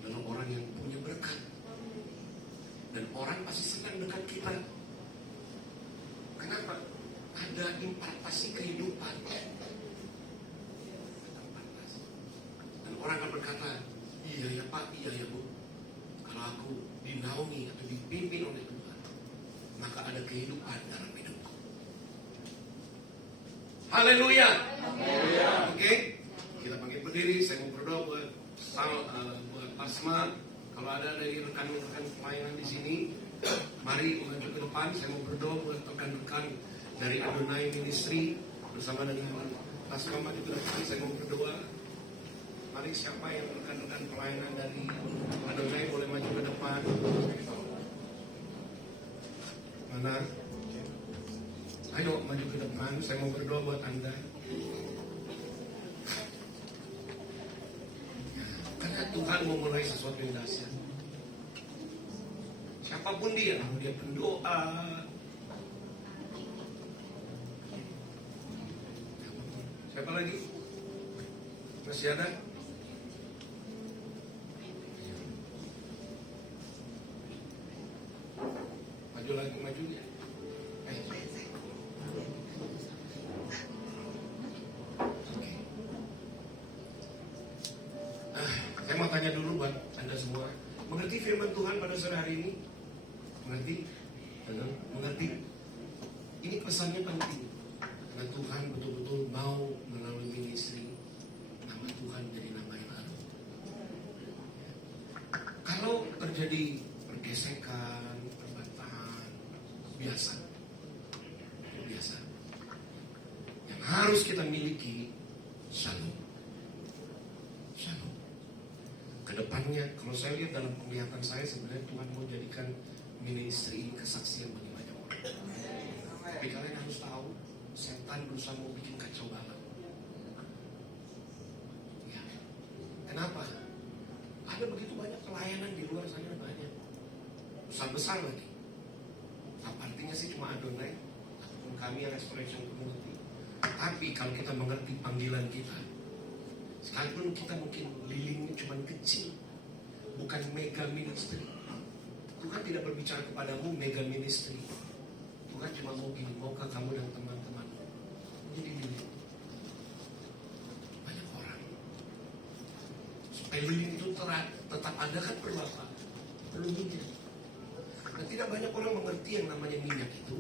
adalah orang yang punya berkat. Dan orang pasti senang dekat kita. Kenapa? Ada impartasi kehidupan. Dan orang akan berkata, iya ya Pak, iya ya Bu, kalau aku dinaungi atau dipimpin oleh Tuhan, maka ada kehidupan dalam hidupku. Haleluya. Oke, kita bangkit berdiri. Saya mau berdoa buat Asma. Kalau ada dari rekan-rekan pelayanan di sini, mari maju ke depan. Saya mau berdoa buat rekan-rekan dari Adonai Ministry bersama dengan Asma maju ke depan. Saya mau berdoa. Mari siapa yang rekan-rekan pelayanan dari Adonai boleh maju ke depan. Mana? Ayo maju ke depan. Saya mau berdoa buat Anda. Karena Tuhan mau mulai sesuatu yang dahsyat. Siapapun dia, mau dia pendoa, siapa lagi? Masih ada? Maju lagi, maju. Saya mau tanya dulu buat Anda semua, mengerti firman Tuhan pada sore hari ini? Mengerti? Mengerti? Ini pesannya penting. Karena Tuhan betul-betul mau melalui ministry nama Tuhan jadi nama yang baru. Kalau terjadi pergesekan, perbantahan, biasa. Yang harus kita miliki shalom. Kedepannya, kalau saya lihat dalam penglihatan saya, sebenarnya Tuhan mau jadikan ministry ini kesaksian bagi banyak orang. Tapi kalian harus tahu, setan berusaha mau bikin kacau balau. Ya. Kenapa? Ada begitu banyak pelayanan di luar sana, banyak besar-besar lagi. Apa artinya sih cuma Adonai ataupun kami yang Restoration Community? Tapi kalau kita mengerti panggilan kita, sekalipun kita mungkin lilingnya cuma kecil, bukan mega ministry. Tuhan tidak berbicara kepadamu mega ministry. Tuhan cuma mau gini, maukah kamu dan teman-teman jadi lilin banyak orang. Supaya lilin itu tetap ada kan perlu apa? Perlu minyak. Dan tidak banyak orang mengerti yang namanya minyak itu,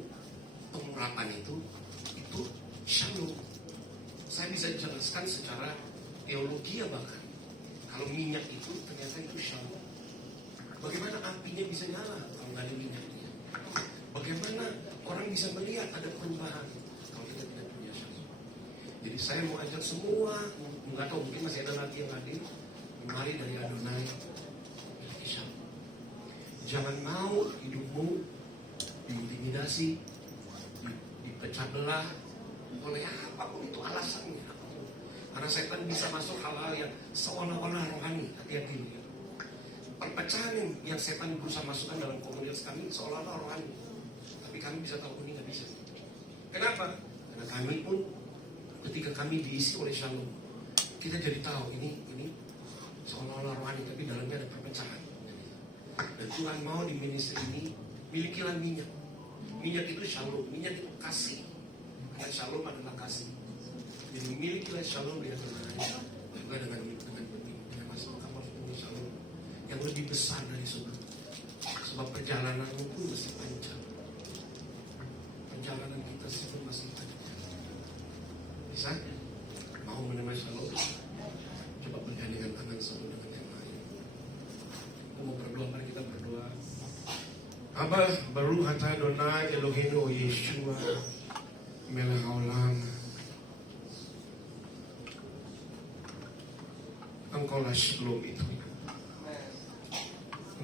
pengurapan itu shalom. Saya bisa jelaskan secara teologi ya bahkan. Kalau minyak itu ternyata itu shalom. Bagaimana apinya bisa nyala kalau nggak ada minyaknya? Bagaimana orang bisa melihat ada perubahan kalau kita tidak punya shalom? Jadi saya mau ajak semua, nggak tahu mungkin masih ada lagi yang hadir, mari dari Adonai miliki shalom. Jangan mau hidupmu diintimidasi, dipecah belah oleh apapun itu alasannya. Karena setan bisa masuk hal-hal yang seolah-olah rohani. Hati-hati. Perpecahan yang setan berusaha masukkan dalam komunitas kami seolah-olah rohani. Tapi kami bisa tahu ini nggak bisa. Kenapa? Karena kami pun ketika kami diisi oleh shalom, kita jadi tahu ini seolah-olah rohani, tapi dalamnya ada perpecahan. Dan Tuhan mau di ministry ini milikilah minyak. Minyak itu shalom, minyak itu kasih. Karena shalom adalah kasih. Jadi milikilah shalom di Adonai, juga dengan masalah kamu harus punya shalom yang lebih besar dari sebelum. Sebab perjalananmu pun masih panjang. Perjalanan kita pun masih panjang. Bisa? Mau menerima shalom? Coba bergandengan tangan satu dengan yang lain. Kita mau berdoa, mari kita berdoa. Abah, baru hata Adonai Eloheinu Yeshua Melech haolam. Engkaulah shalom itu.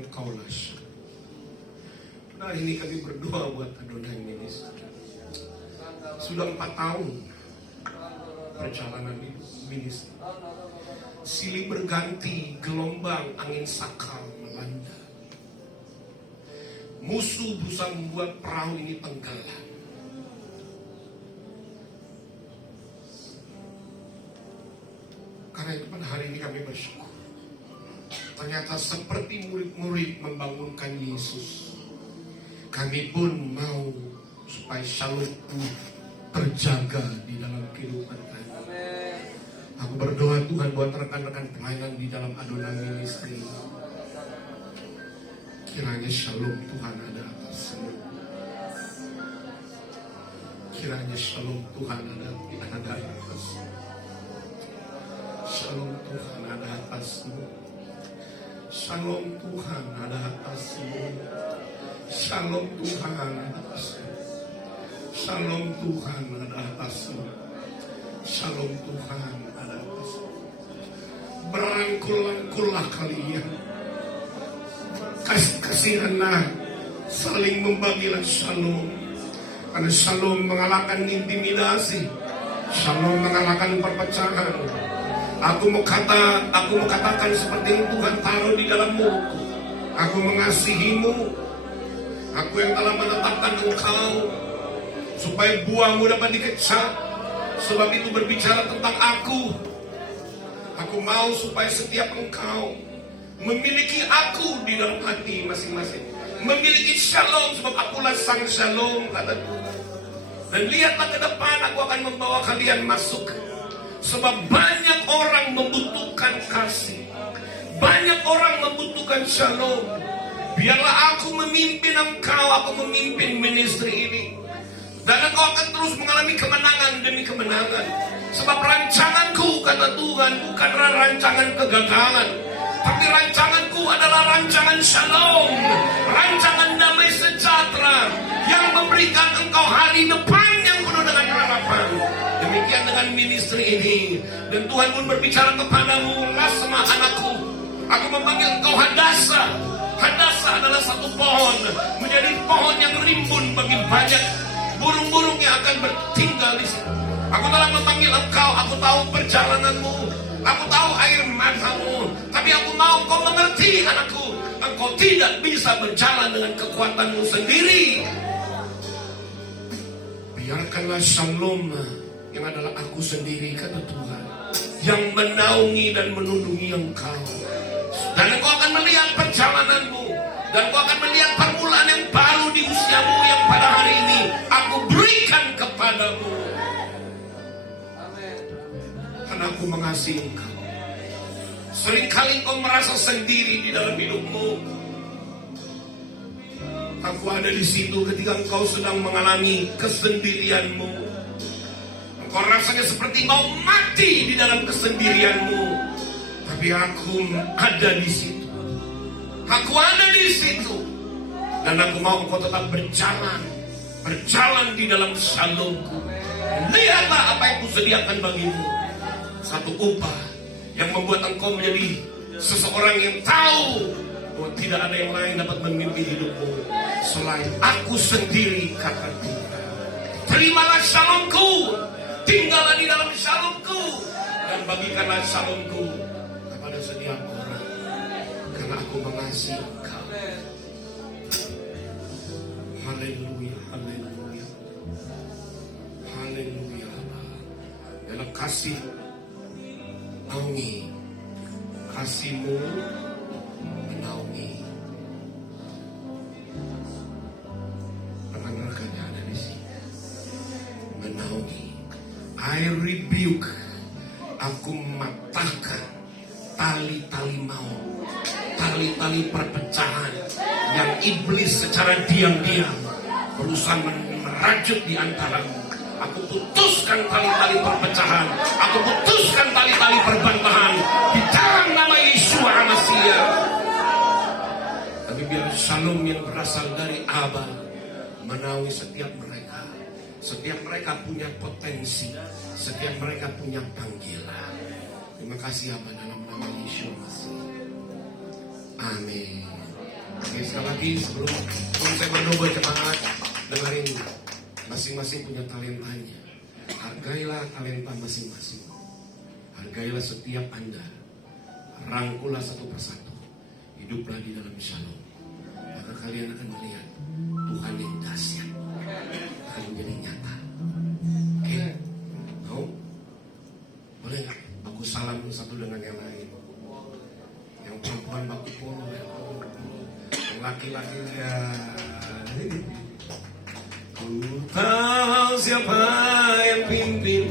Engkaulah shalom. Nah ini kami berdoa buat Adonai Ministry. Sudah 4 tahun perjalanan ministry. Silih berganti, gelombang angin sakal melanda. Musuh berusaha membuat perahu ini tenggelam. Karena itu pada hari ini kami bersyukur. Ternyata seperti murid-murid membangunkan Yesus, kami pun mau supaya shalom itu terjaga di dalam kehidupan kami. Aku berdoa Tuhan buat rekan-rekan pelayanan di dalam Adonai Ministry. Kiranya shalom Tuhan ada atas semua. Kiranya shalom Tuhan ada atas. Shalom Tuhan ada atasmu. Shalom Tuhan ada atasmu. Shalom Tuhan ada atasmu. Shalom Tuhan ada atasmu. Shalom Tuhan ada atasmu. Berangkul-angkullah kalian. Kasihanlah, saling membagilah shalom. Karena shalom mengalahkan intimidasi. Shalom mengalahkan perpecahan. Aku mau katakan seperti yang Tuhan taruh di dalam mulutku. Aku mengasihimu. Aku yang telah menetapkan engkau supaya buahmu dapat dikecap. Sebab itu berbicara tentang aku. Aku mau supaya setiap engkau memiliki aku di dalam hati masing-masing. Memiliki shalom, sebab akulah sang shalom, kata Tuhan. Dan lihatlah ke depan, aku akan membawa kalian masuk. Sebab banyak orang membutuhkan kasih. Banyak orang membutuhkan shalom. Biarlah aku memimpin engkau, aku memimpin ministry ini. Dan engkau akan terus mengalami kemenangan demi kemenangan. Sebab rancanganku, kata Tuhan, bukanlah rancangan kegagalan. Tapi rancanganku adalah rancangan shalom. Rancangan damai sejahtera. Yang memberikan engkau hari depan yang penuh dengan harapan. Demikian dengan ministry ini. Dan Tuhan pun berbicara kepadamu, Lasma anakku. Aku memanggil engkau Hadasa. Hadasa adalah satu pohon, menjadi pohon yang rimbun bagi banyak burung-burung yang akan bertinggal di situ. Aku telah memanggil engkau, aku tahu perjalananmu, aku tahu air matamu, tapi aku mau kau mengerti, anakku, engkau tidak bisa berjalan dengan kekuatanmu sendiri. Biarkanlah Shalom yang adalah aku sendiri, kata Tuhan, yang menaungi dan menundungi engkau. Dan engkau akan melihat perjalananmu, dan engkau akan melihat permulaan yang baru di usiamu yang pada hari ini aku berikan kepadamu. Karena aku mengasihi engkau. Seringkali engkau merasa sendiri di dalam hidupmu. Aku ada di situ ketika engkau sedang mengalami kesendirianmu. Engkau rasanya seperti mau mati di dalam kesendirianmu. Tapi aku ada di situ. Aku ada di situ. Dan aku mau engkau tetap berjalan di dalam Shalomku. Lihatlah apa yang kusediakan bagimu. Satu upah yang membuat engkau menjadi seseorang yang tahu bahwa tidak ada yang lain dapat memimpin hidupmu selain aku sendiri, kata Tuhan. Terimalah Shalomku, tinggallah di dalam Shalomku, dan bagikanlah Shalomku kepada setiap orang, karena aku mengasihi engkau. Haleluya, haleluya, haleluya. Dalam kasih naungi, kasihmu menaungi. Rekan-rekannya ada di sini. Menaungi. I rebuke. Aku mematahkan tali-tali maut, tali-tali perpecahan yang iblis secara diam-diam berusaha merajut di antaramu. Aku putuskan tali-tali perpecahan. Aku putuskan tali-tali perbantahan di dalam nama Yesus Mesias. Tapi biar Shalom yang berasal dari Aba menaungi setiap mereka. Setiap mereka punya potensi. Setiap mereka punya panggilan. Terima kasih Aba dalam nama Yesus Mesias. Amin. Oke, sekali lagi sebelum saya berdoa jemaat, dengerin. Masing-masing punya talentanya. Hargailah talenta masing-masing. Hargailah setiap Anda. Rangkulah satu persatu. Hiduplah di dalam Shalom. Maka kalian akan melihat Tuhan yang dahsyat akan menjadi nyata. Oke? Mau? Boleh nggak? Baku salam satu dengan yang lain. Yang perempuan baku polo, yang laki-laki ya. Ku tahu siapa yang pimpin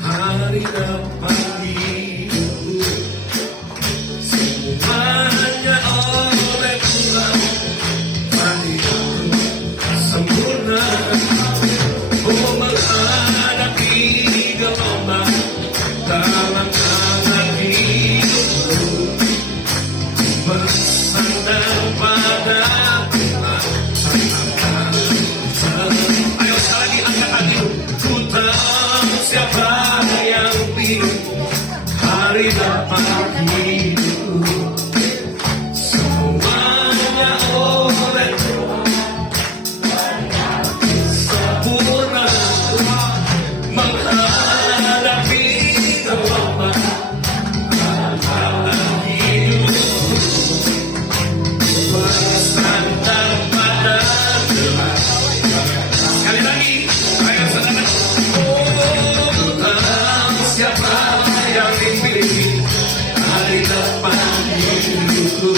hari depan hidupku. Semuanya oleh Tuhan, hidupku sempurna. Oh, menghadapi gelombang dalam tangan hidupku, bersandar pada Tuhan. Ayo sekali lagi angkat lagi. Ku tahu siapa yang hidup hari depan hidupku. Semuanya oleh Tuhan sempurna. Menghadapi gelombang dalam hidupku, bersandar pada Tuhan. Sekali lagi, ayo saudara. Oh, tahu siapa yang dipilih hari depan hidupku.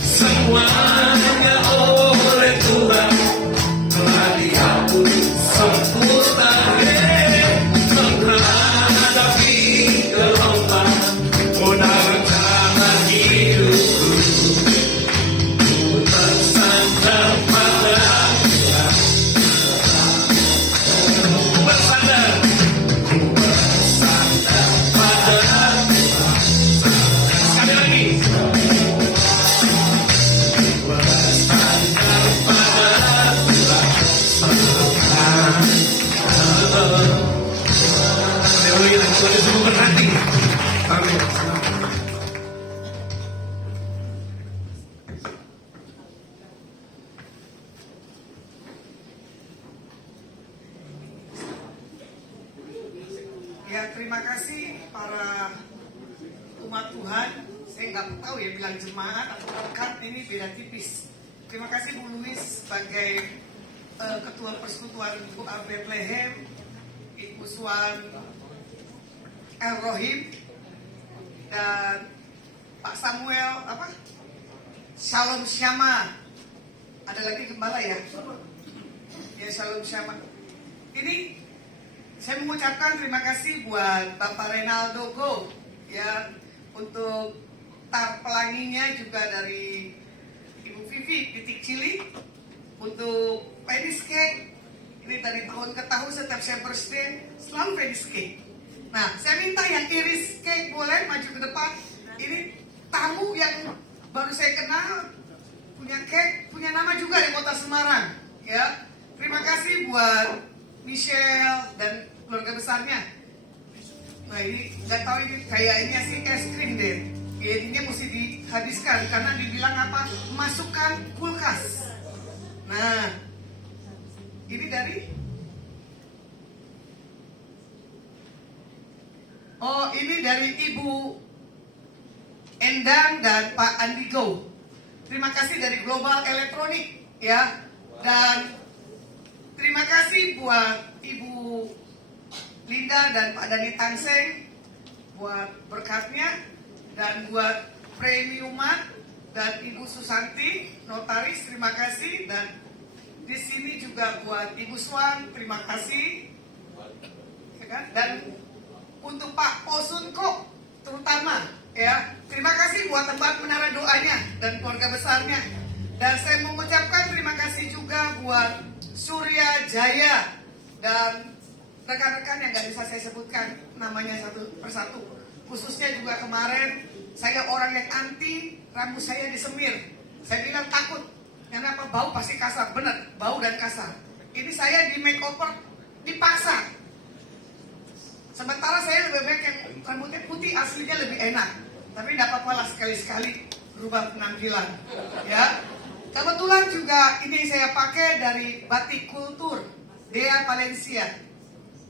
Semuanya oleh Tuhan telah dihapus sempurna. Menghadapi gelombang dalam jalan hidupku, bersandar pada bersandar pada. Sekali lagi. Bersandar pada Haleluya. Tuhan Yesus berkati. Amin. terima kasih para umat Tuhan. Saya nggak tahu ya bilang jemaat atau rekan, ini beda tipis. Terima kasih Bu Louis sebagai Ketua Persekutuan Doa Bethlehem, Ibu Swan El Rohim, dan Pak Samuel Shalom Syama. Ada lagi gembala ya? Ya, Shalom Syama. Ini saya mengucapkan terima kasih buat Bapak Renaldo Go ya, untuk tar pelanginya, juga dari Ibu Vivi Titik Cili untuk Pedis Cake. Ini dari tahun ke tahun setiap saya birthday selalu Pedis Cake. Nah, saya minta yang iris cake boleh maju ke depan. Ini tamu yang baru saya kenal, punya cake, punya nama juga di Kota Semarang ya. Terima kasih buat Michelle dan keluarga besarnya. Nah, ini nggak tahu, ini kayaknya sih es krim deh. Jadinya mesti dihabiskan karena dibilang apa? Masukkan kulkas. Nah, ini dari ini dari Ibu Endang dan Pak Andigo. Terima kasih dari Global Elektronik ya. Dan terima kasih buat Ibu Linda dan Pak Dani Tangseng buat berkatnya, dan buat Premiumat dan Ibu Susanti Notaris, terima kasih. Dan di sini juga buat Ibu Swan, terima kasih. Ya kan? Dan untuk Pak Posunko terutama ya, terima kasih buat tempat menara doanya dan keluarga besarnya. Dan saya mengucapkan terima kasih juga buat Surya Jaya dan rekan-rekan yang gak bisa saya sebutkan namanya satu persatu. Khususnya juga kemarin saya orang yang anti rambut saya disemir. Saya bilang takut, karena apa, bau pasti kasar. Benar, bau dan kasar. Ini saya di makeover dipaksa. Sementara saya lebih baik yang rambutnya putih aslinya lebih enak. Tapi tidak apa-apa lah, sekali-sekali berubah penampilan ya. Kebetulan juga ini saya pakai dari Batik Kultur Dea Valencia.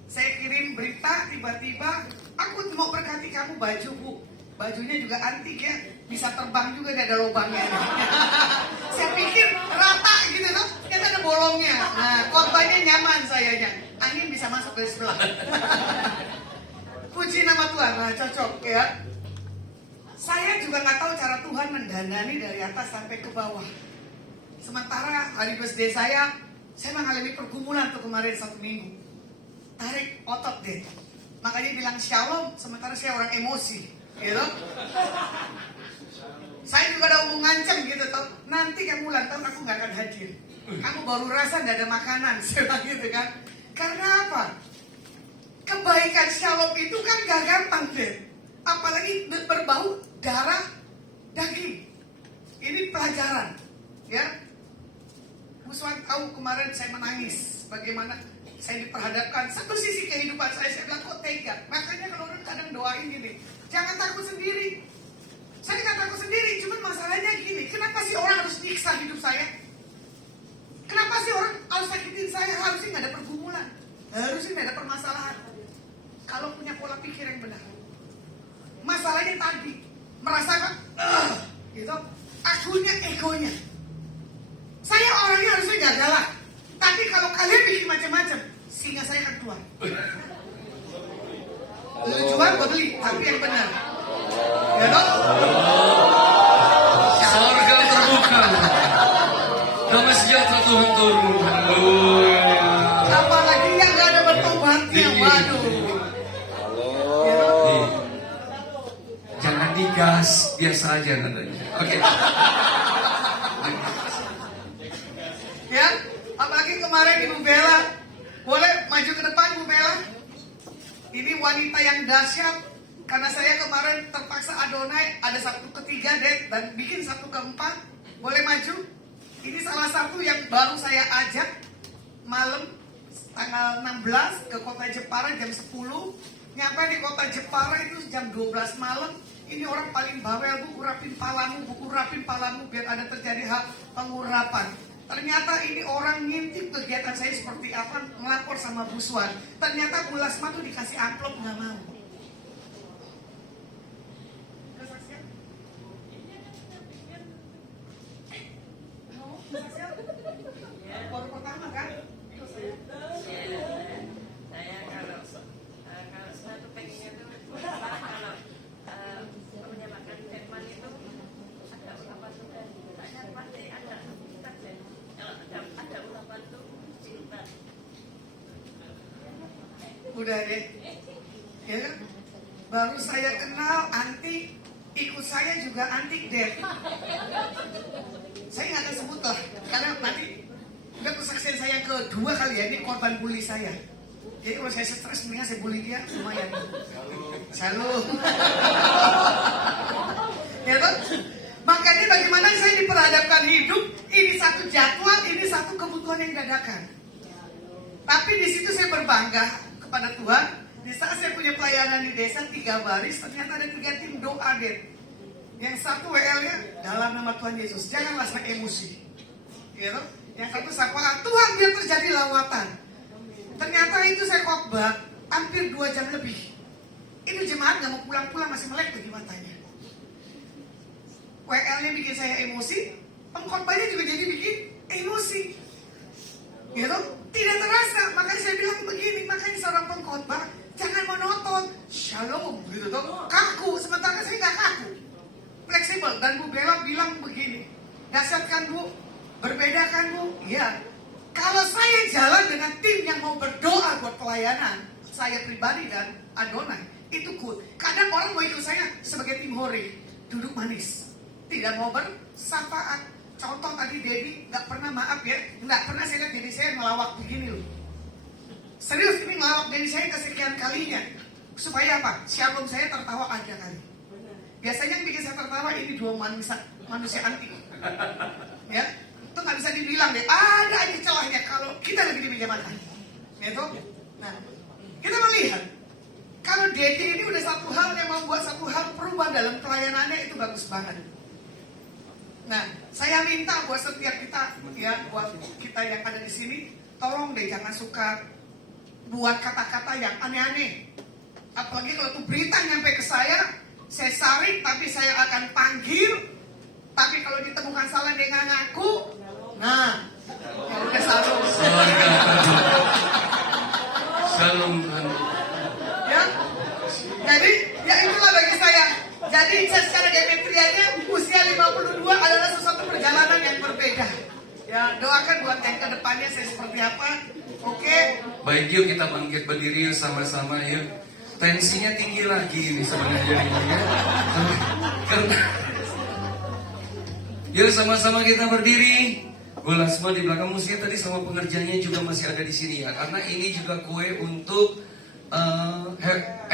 Saya kirim berita, tiba-tiba aku mau berkati kamu baju Bu. Bajunya juga antik ya, bisa terbang juga, ada lubangnya. Saya pikir rata gitu loh, ternyata ada bolongnya. Nah, korbannya nyaman sayanya, angin bisa masuk dari sebelah. Puji nama Tuhan, nah cocok ya. Saya juga nggak tahu cara Tuhan mendandani dari atas sampai ke bawah. Sementara hari birthday saya mengalami pergumulan tuh kemarin 1 minggu. Tarik otot deh. Makanya bilang shalom, sementara saya orang emosi, gitu. Saya juga ada omong ngancam gitu toh. Nanti kamu ulang tahun aku nggak akan hadir. Kamu baru rasa nggak ada makanan, saya bilang gitu kan. Karena apa? Kebaikan shalom itu kan gak gampang deh. Apalagi berbau darah daging. Ini pelajaran, ya. Bu Swan tahu kemarin saya menangis bagaimana saya diperhadapkan satu sisi kehidupan saya bilang kok tega. Makanya kalau orang kadang doain gini, jangan takut sendiri. Saya nggak takut sendiri, cuman masalahnya gini, kenapa sih orang harus nyiksa hidup saya? Kenapa sih orang harus sakitin saya? Harusnya nggak ada pergumulan, harusnya nggak ada permasalahan. Kalau punya pola pikir yang benar. Masalahnya tadi merasakan, gitu, akunya, egonya. Saya orangnya harusnya nggak galak, tapi kalau kalian bikin macam-macam, singa saya akan keluar. Lu jual, gue beli, tapi yang benar. Ya dong? Sorga terbuka. Damai sejahtera Tuhan turun. Haleluya. Apalagi yang gak ada bertobatnya, waduh. Ya dong? Nih, jangan digas, biasa aja nadanya. Oke. Ya, apalagi kemarin Ibu Bella, boleh maju ke depan Bu Bella? Ini wanita yang dahsyat. Karena saya kemarin terpaksa adonai, ada Sabtu ketiga deh, dan bikin Sabtu keempat. Boleh maju? Ini salah satu yang baru saya ajak malam tanggal 16 ke kota Jepara jam 10. Nyampe di kota Jepara itu jam 12 malam. Ini orang paling bawel, Bu, urapin palamu biar ada terjadi hak pengurapan. Ternyata ini orang ngintip kegiatan saya seperti apa, ngelapor sama Bu Swan. Ternyata Bu Lasma tuh dikasih amplop, nggak mau. Udah deh. Ya kan? Baru saya kenal antik, ikut saya juga antik deh. Saya nggak akan sebut lah, karena nanti udah kesaksian saya yang kedua kali ya, ini korban bully saya. Jadi kalau saya stres, mendingan saya bully dia, lumayan. Shalom. Ya toh? Makanya bagaimana saya diperhadapkan hidup, ini satu jadwal, ini satu kebutuhan yang dadakan. Tapi di situ saya berbangga kepada Tuhan. Di saat saya punya pelayanan di desa 3 baris, ternyata ada 3 tim doa deh. Yang satu WL-nya dalam nama Tuhan Yesus, janganlah saya emosi. Gitu? Yang satu sapaan, Tuhan biar terjadi lawatan. Ternyata itu saya khotbah hampir 2 jam lebih. Itu jemaat gak mau pulang-pulang, masih melek tuh di matanya. WL-nya bikin saya emosi, pengkhotbahnya juga jadi bikin emosi. Gitu? Tidak terasa, makanya saya bilang begini, makanya seorang pengkhotbah jangan monoton, shalom gitu toh, kaku, sementara saya nggak kaku, fleksibel. Dan Bu Bella bilang begini, dahsyat kan Bu, berbeda kan Bu, ya. Kalau saya jalan dengan tim yang mau berdoa buat pelayanan, saya pribadi dan Adonai, itu good. Kadang orang mau ikut saya sebagai tim hore, duduk manis, tidak mau bersapaan. Contoh tadi Debbie nggak pernah, maaf ya, nggak pernah saya lihat diri saya ngelawak begini loh. Serius, ini ngelawak diri saya kesekian kalinya. Supaya apa? Shalom saya tertawa aja kali. Biasanya yang bikin saya tertawa ini 2 manusia antik. Ya, itu nggak bisa dibilang deh. Ada aja celahnya kalau kita lagi di meja makan. Gitu? Nah, kita melihat kalau Dedi ini udah satu hal yang membuat satu hal perubahan dalam pelayanannya, itu bagus banget. Nah, saya minta buat setiap kita, ya, buat kita yang ada di sini, tolong deh jangan suka buat kata-kata yang aneh-aneh. Apalagi kalau tuh berita nyampe ke saya saring, tapi saya akan panggil. Tapi kalau ditemukan salah dia nggak ngaku, nah, ya udah salam. Salam. Ya, jadi ya itulah bagi saya. Jadi secara geometrianya usia 52 adalah sesuatu perjalanan yang berbeda. Ya, doakan buat yang kedepannya saya seperti apa. Oke. Baik, yuk kita bangkit berdiri yuk sama-sama yuk. Tensinya tinggi lagi ini sebenarnya ya. Karena yuk sama-sama kita berdiri. Bola semua di belakang musiknya tadi sama pengerjanya juga masih ada di sini ya. Karena ini juga kue untuk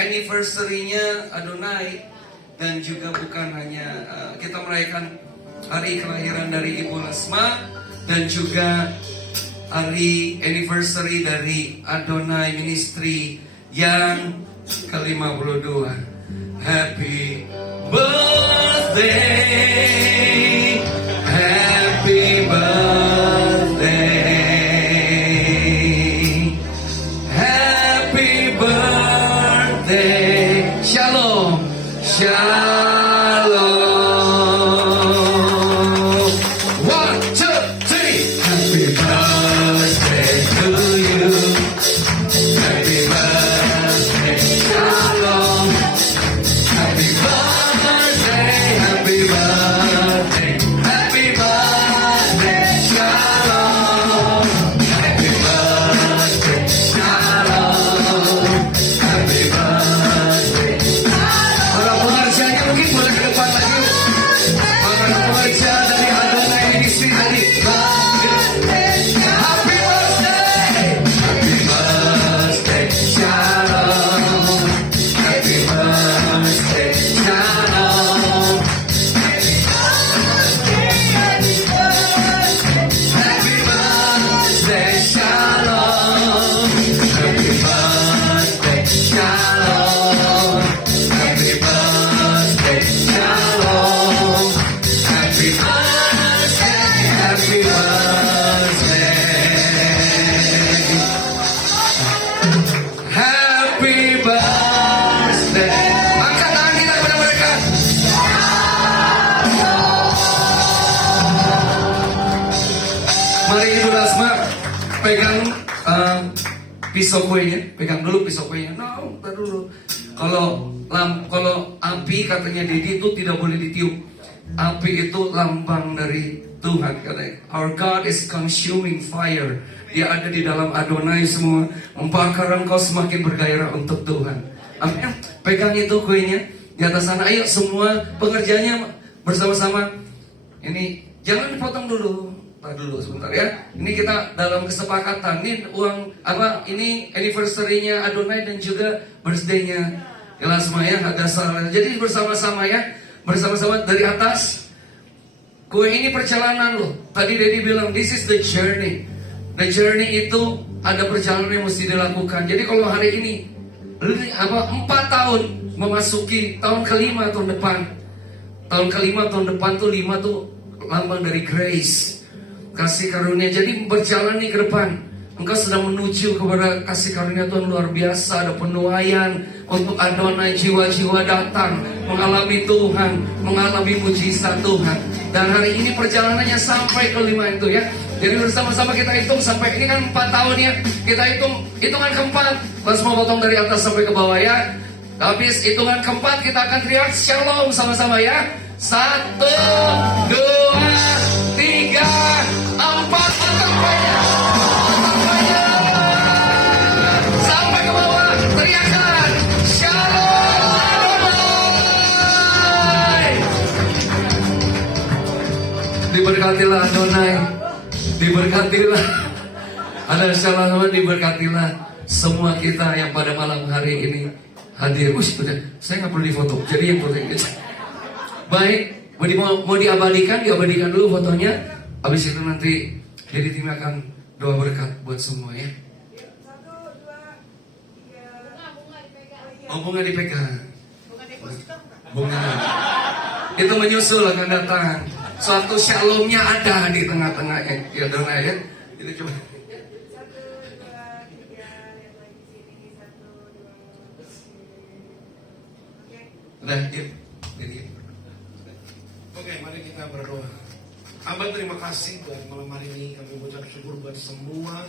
anniversary-nya Adonai. Dan juga bukan hanya kita merayakan hari kelahiran dari Ibu Lasma, dan juga hari anniversary dari Adonai Ministry yang ke-52. Happy birthday, happy birthday, happy birthday, shalom. Shalom. 1, 2, 3. Happy birthday to you. Happy birthday, shalom. Happy birthday, happy birthday, happy birthday, shalom. Happy birthday, shalom. Happy birthday. Para pengerjanya mungkin boleh ke depan lagi. Para pengerja dari Adonai Ministry dari Happy birthday, happy birthday, shalom. Happy birthday, shalom. Happy birthday, shalom. Happy birthday, shalom. Happy birthday, shalom. Happy birthday, happy birthday. Happy birthday. Angkat tangan kita kepada mereka. Mari Ibu Lasma pegang pisau kuenya, pegang dulu pisau kuenya. No, tar dulu. Kalau api katanya Dedi itu tidak boleh ditiup. Api itu lambang dari Tuhan katanya. Our God is consuming fire. Dia ada di dalam Adonai semua. Membakar engkau semakin bergairah untuk Tuhan. Amin. Pegang itu kuenya di atas sana. Ayo semua pengerjanya bersama-sama. Ini jangan dipotong dulu. Tar dulu sebentar ya. Ini kita dalam kesepakatan. Ini uang apa? Ini anniversary-nya Adonai dan juga birthday-nya Elasma ya, agak salah. Jadi bersama-sama ya. Bersama-sama dari atas. Kue ini perjalanan loh. Tadi Daddy bilang this is the journey. The journey itu ada perjalanan yang mesti dilakukan. Jadi kalau hari ini 4 tahun memasuki tahun kelima tahun depan. Tahun kelima tahun depan tuh 5 tuh lambang dari grace. Kasih karunia. Jadi berjalan nih ke depan. Engkau sedang menuju kepada kasih karunia Tuhan luar biasa. Ada penuaian untuk Adonai, jiwa-jiwa datang mengalami Tuhan, mengalami mujizat Tuhan. Dan hari ini perjalanannya sampai kelima itu ya. Jadi bersama-sama kita hitung sampai ini kan 4 tahun ya. Kita hitung hitungan keempat. Pas mau potong dari atas sampai ke bawah ya. Habis hitungan keempat kita akan teriak shalom sama-sama ya. 1, 2, 3, 4. Sampai ke bawah. Teriakan shalom Adonai. Diberkatilah Adonai. Diberkatilah. Ada shalom, diberkatilah semua kita yang pada malam hari ini hadir. Udah, saya nggak perlu difoto. Jadi yang foto ini. Baik, mau diabadikan dulu fotonya. Habis itu nanti jadi tim akan doa berkat buat semua ya. 1, 2, 3. Oh, bunga dipegang. Bunga. Itu menyusul akan datang. Suatu shalomnya ada di tengah-tengah ya Dona ya. Itu coba. 1, 2, 3. Yang lagi sini 1, 2. Oke. Udah, yuk. Jadi. Oke, mari kita berdoa. Abah terima kasih buat malam hari ini. Kami mengucap syukur buat semua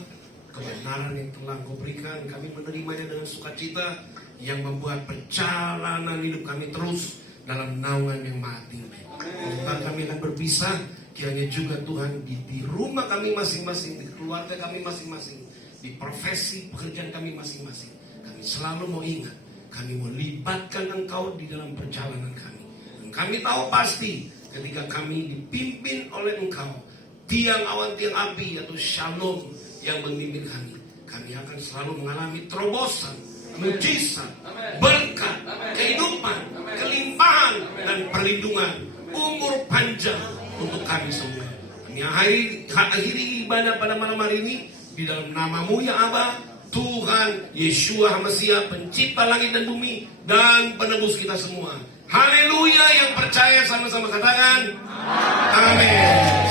kebenaran yang telah Kau berikan. Kami menerimanya dengan sukacita yang membuat perjalanan hidup kami terus dalam naungan yang maha tinggi. Entah kami akan berpisah, kiranya juga Tuhan di rumah kami masing-masing, di keluarga kami masing-masing, di profesi pekerjaan kami masing-masing. Kami selalu mau ingat, kami mau libatkan Engkau di dalam perjalanan kami. Dan kami tahu pasti ketika kami dipimpin oleh Engkau, tiang awan tiang api atau shalom yang memimpin kami, kami akan selalu mengalami terobosan, mujizat, berkat, kehidupan, kelimpahan dan perlindungan, umur panjang untuk kami semua. Kami akhiri ibadah pada malam hari ini di dalam nama-Mu ya Aba, Tuhan Yeshua HaMasiah, pencipta langit dan bumi dan penebus kita semua. Haleluya, yang percaya sama-sama katakan amin.